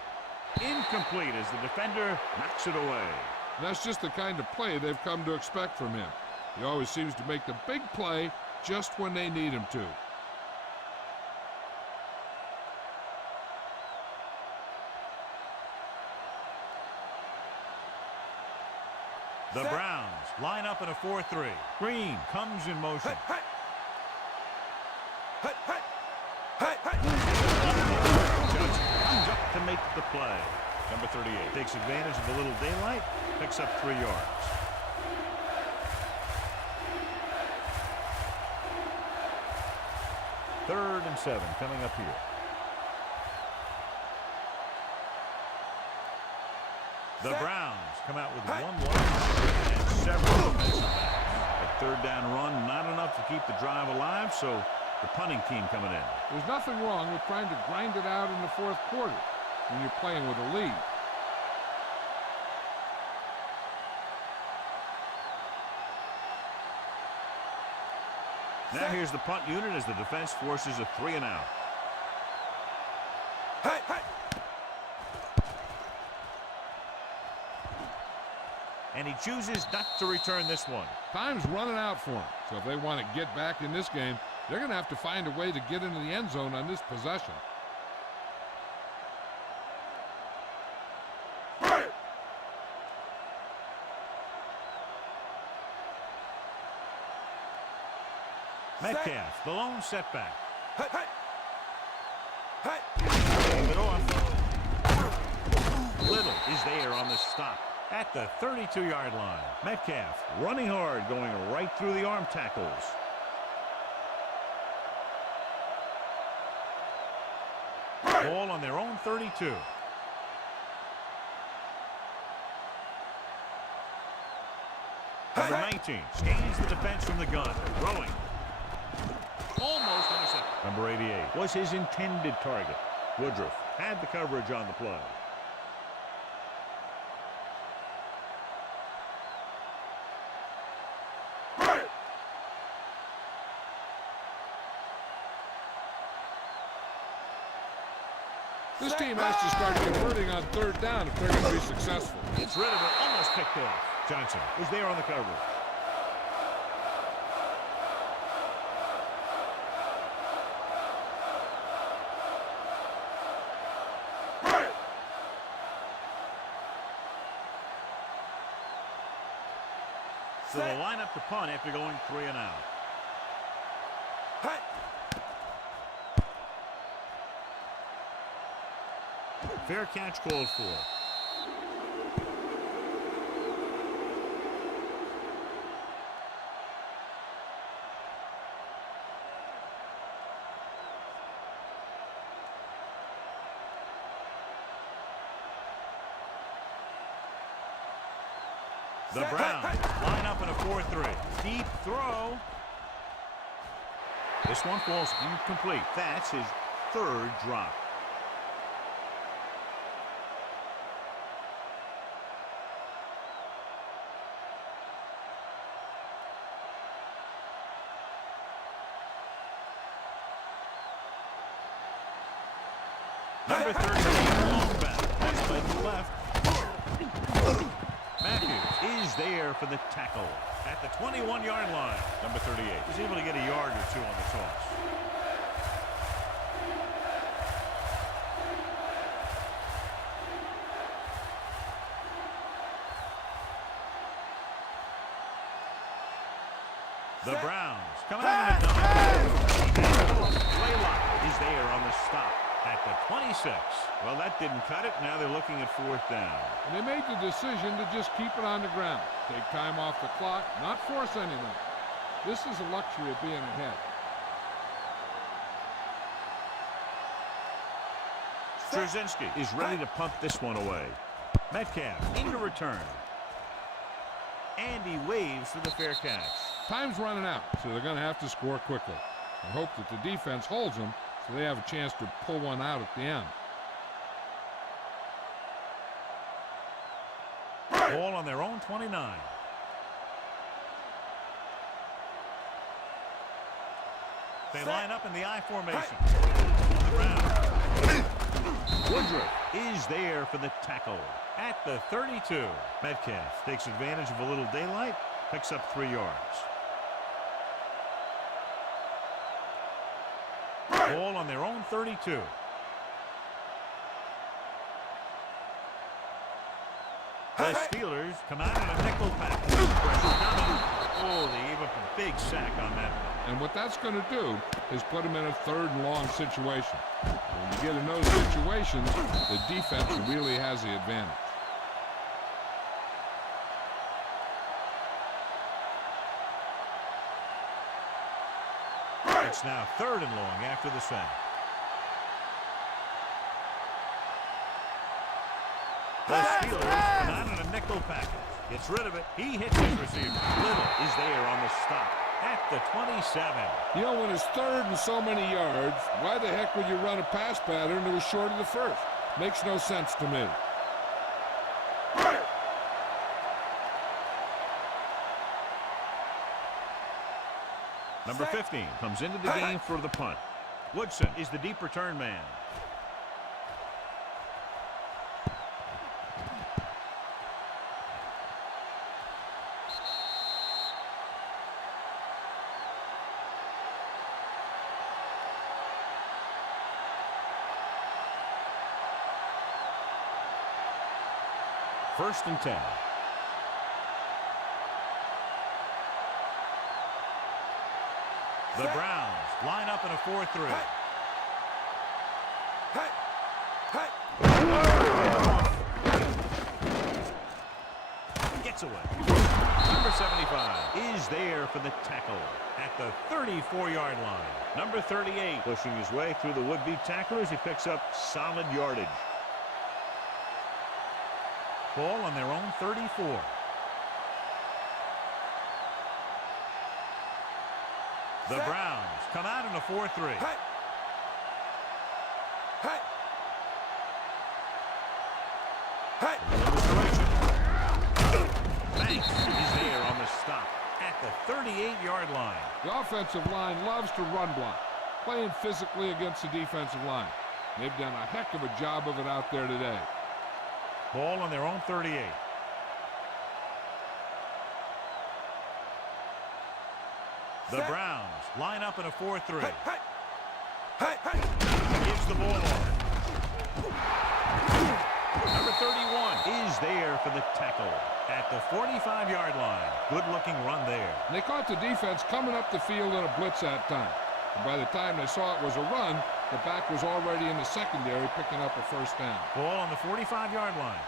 Incomplete as the defender knocks it away. That's just the kind of play they've come to expect from him. He always seems to make the big play just when they need him to. The Browns line up in a 4-3. Green comes in motion. Hut, hut. Hut, hut. Hut, hut. Johnson comes up to make the play. Number 38 takes advantage of a little daylight, picks up 3 yards. Third and 7 coming up here. The Browns come out with 1 wide and several defensive backs. A third down run, not enough to keep the drive alive, so the punting team coming in. There's nothing wrong with trying to grind it out in the 4th quarter when you're playing with a lead. Now here's the punt unit as the defense forces a 3 and out. Hut, hut. And he chooses not to return this one. Time's running out for him, so if they want to get back in this game, they're going to have to find a way to get into the end zone on this possession. Metcalf, the lone setback. Hut, hut. Leave it off. Little is there on the stop at the 32-yard line. Metcalf running hard, going right through the arm tackles. Ball on their own 32. Number 19 scans the defense from the gun. Throwing. Almost intercepted. Number 88 was his intended target. Woodruff had the coverage on the play. This team has to start converting on third down if they're going to be successful. Gets rid of it. Almost picked off. Johnson is there on the coverage. So they'll line up to punt after going 3 and out. Fair catch called for. The Browns line up in a 4-3. Deep throw. This one falls incomplete. That's his 3rd drop. Number 13, long back. That's played left. Matthews is there for the tackle at the 21-yard line. Number 38 is able to get a yard or 2 on the toss. The Browns coming out in a double. Laylock is there on the stop at the 26. Well, that didn't cut it. Now they're looking at 4th down. And they made the decision to just keep it on the ground. Take time off the clock, not force anything. This is a luxury of being ahead. Straczynski is ready to punt this one away. Metcalf into return. And he waves for the fair catch. Time's running out, so they're going to have to score quickly. I hope that the defense holds them so they have a chance to pull one out at the end. Ball on their own 29. They line up in the I formation. Woodruff is there for the tackle at the 32. Metcalf takes advantage of a little daylight, picks up 3 yards. Ball on their own 32. The Steelers come out in a nickel package. Pressure coming. Oh, they gave up a big sack on that one. And what that's going to do is put them in a 3rd and long situation. When you get in those situations, the defense really has the advantage. It's now 3rd and long after the sack. The Steelers come out in a nickel package. Gets rid of it. He hits his receiver. Little is there on the stop at the 27. You know, when it's 3rd and so many yards, why the heck would you run a pass pattern that was short of the 1st? Makes no sense to me. Number 15 comes into the game for the punt. Woodson is the deep return man. First and 10. The Browns line up in a 4-3. Gets away. Number 75 is there for the tackle at the 34-yard line. Number 38 pushing his way through the would-be tacklers. He picks up solid yardage. Ball on their own 34. The Browns come out in a 4-3. Banks is there on the stop at the 38-yard line. The offensive line loves to run block, playing physically against the defensive line. They've done a heck of a job of it out there today. Ball on their own 38. The Browns line up in a 4-3. Gives the ball off. Number 31 is there for the tackle at the 45-yard line. Good-looking run there. And they caught the defense coming up the field in a blitz that time. And by the time they saw it was a run, the back was already in the secondary picking up a first down. Ball on the 45-yard line.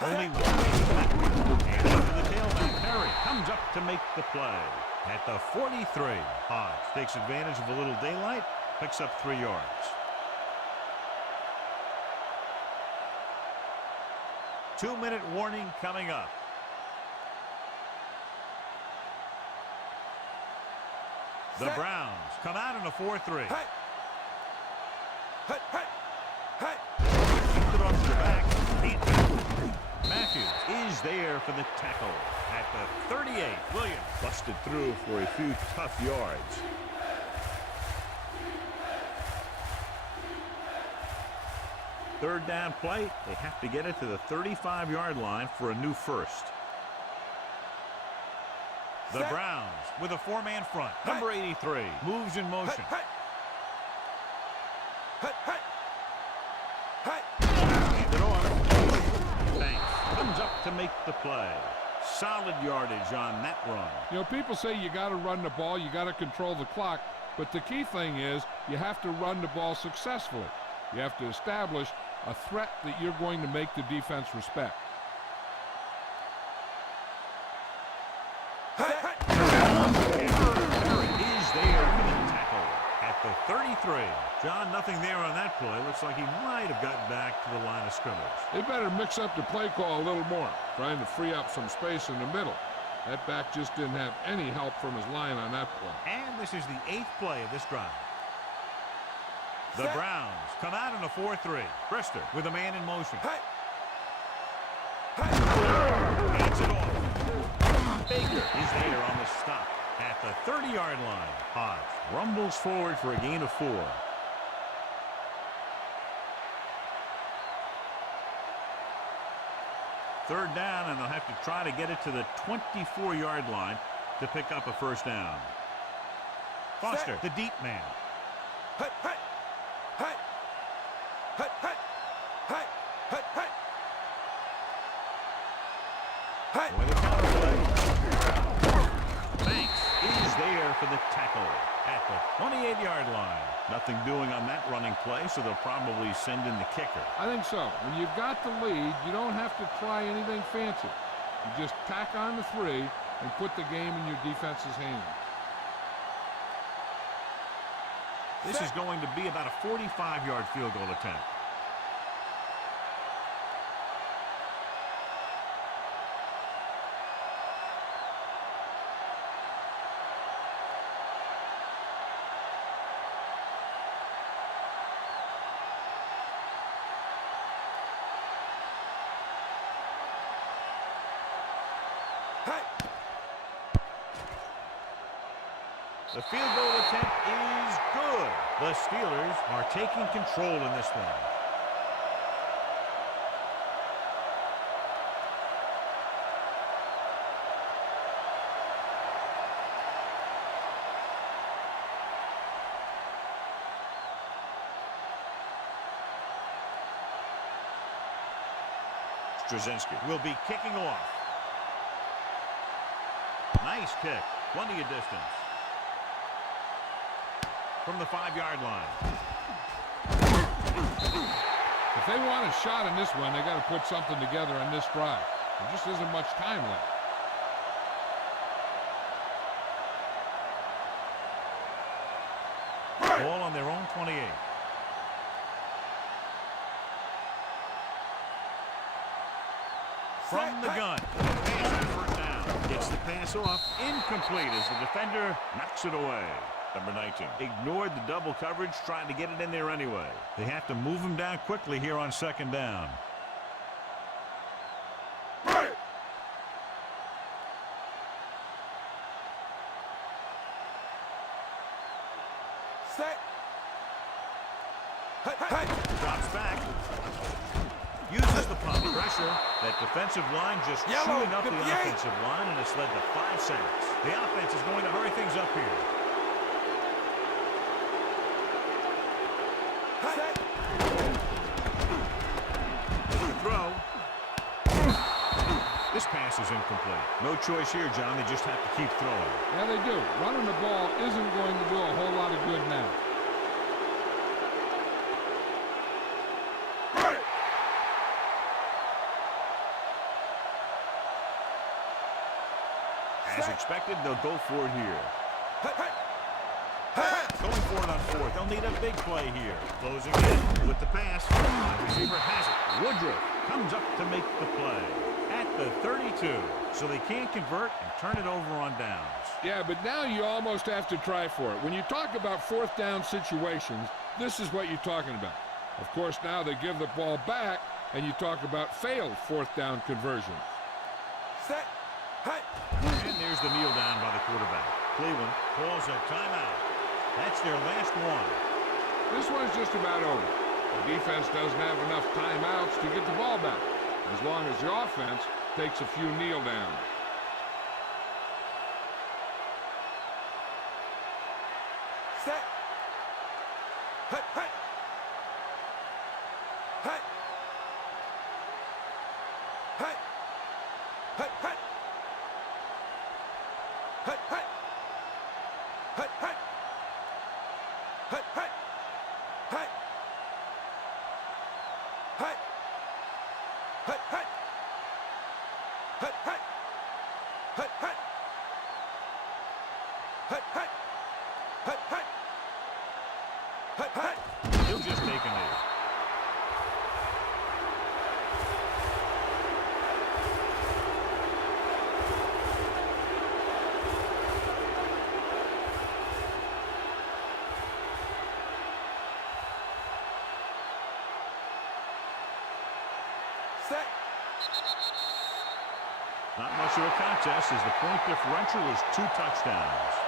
Only one way back. And into the tailback. Perry comes up to make the play at the 43. Hodge takes advantage of a little daylight, picks up 3 yards. 2-minute warning coming up. The Browns come out in a 4-3. Kicked it off to the back. Matthews is there for the tackle at the 38. Williams busted through for a few tough yards. Third down play. They have to get it to the 35-yard line for a new first. The Browns with a 4-man front. Number 83 moves in motion. Hand it off. Banks comes up to make the play. Solid yardage on that run. You know, people say you got to run the ball, you got to control the clock, but the key thing is you have to run the ball successfully. You have to establish a threat that you're going to make the defense respect. Is there for the tackle at the 33. John, nothing there on that play. Looks like he might have gotten back to the line of scrimmage. They better mix up the play call a little more, trying to free up some space in the middle. That back just didn't have any help from his line on that play. And this is the 8th play of this drive. The Browns come out in a 4-3. Brister with a man in motion. Hands it off. Baker is there on the stop at the 30-yard line. Hodge rumbles forward for a gain of 4. Third down, and they'll have to try to get it to the 24-yard line to pick up a first down. Foster, the deep man. With a counter play. Banks is there for the tackle at the 28-yard line. Nothing doing on that running play, so they'll probably send in the kicker. I think so. When you've got the lead, you don't have to try anything fancy. You just tack on the 3 and put the game in your defense's hands. This is going to be about a 45-yard field goal attempt. The field goal attempt is good. The Steelers are taking control in this one. Straczynski will be kicking off. Nice kick. Plenty of distance. from the 5-yard line. If they want a shot in this one, they got to put something together on this drive. There just isn't much time left. Ball on their own 28. From the gun. First down. Gets the pass off. Incomplete as the defender knocks it away. Number 19. Ignored the double coverage, trying to get it in there anyway. They have to move him down quickly here on 2nd down. Drops back. Uses the pump pressure. That defensive line just chewing up the offensive line, and it's led to 5 sacks. The offense is going to hurry things up here. The throw. This pass is incomplete. No choice here, John. They just have to keep throwing. Yeah, they do. Running the ball isn't going to do a whole lot of good now. As expected, they'll go for it here. Going for it on 4th. They'll need a big play here. Closing in with the pass. The receiver has it. Woodruff comes up to make the play at the 32. So they can't convert and turn it over on downs. Yeah, but now you almost have to try for it. When you talk about 4th down situations, this is what you're talking about. Of course, now they give the ball back, and you talk about failed 4th down conversions. And there's the kneel down by the quarterback. Cleveland calls a timeout. That's their last one. This one's just about over. The defense doesn't have enough timeouts to get the ball back, as long as the offense takes a few kneel downs. He'll just take a knee. Not much of a contest as the point differential is 2 touchdowns.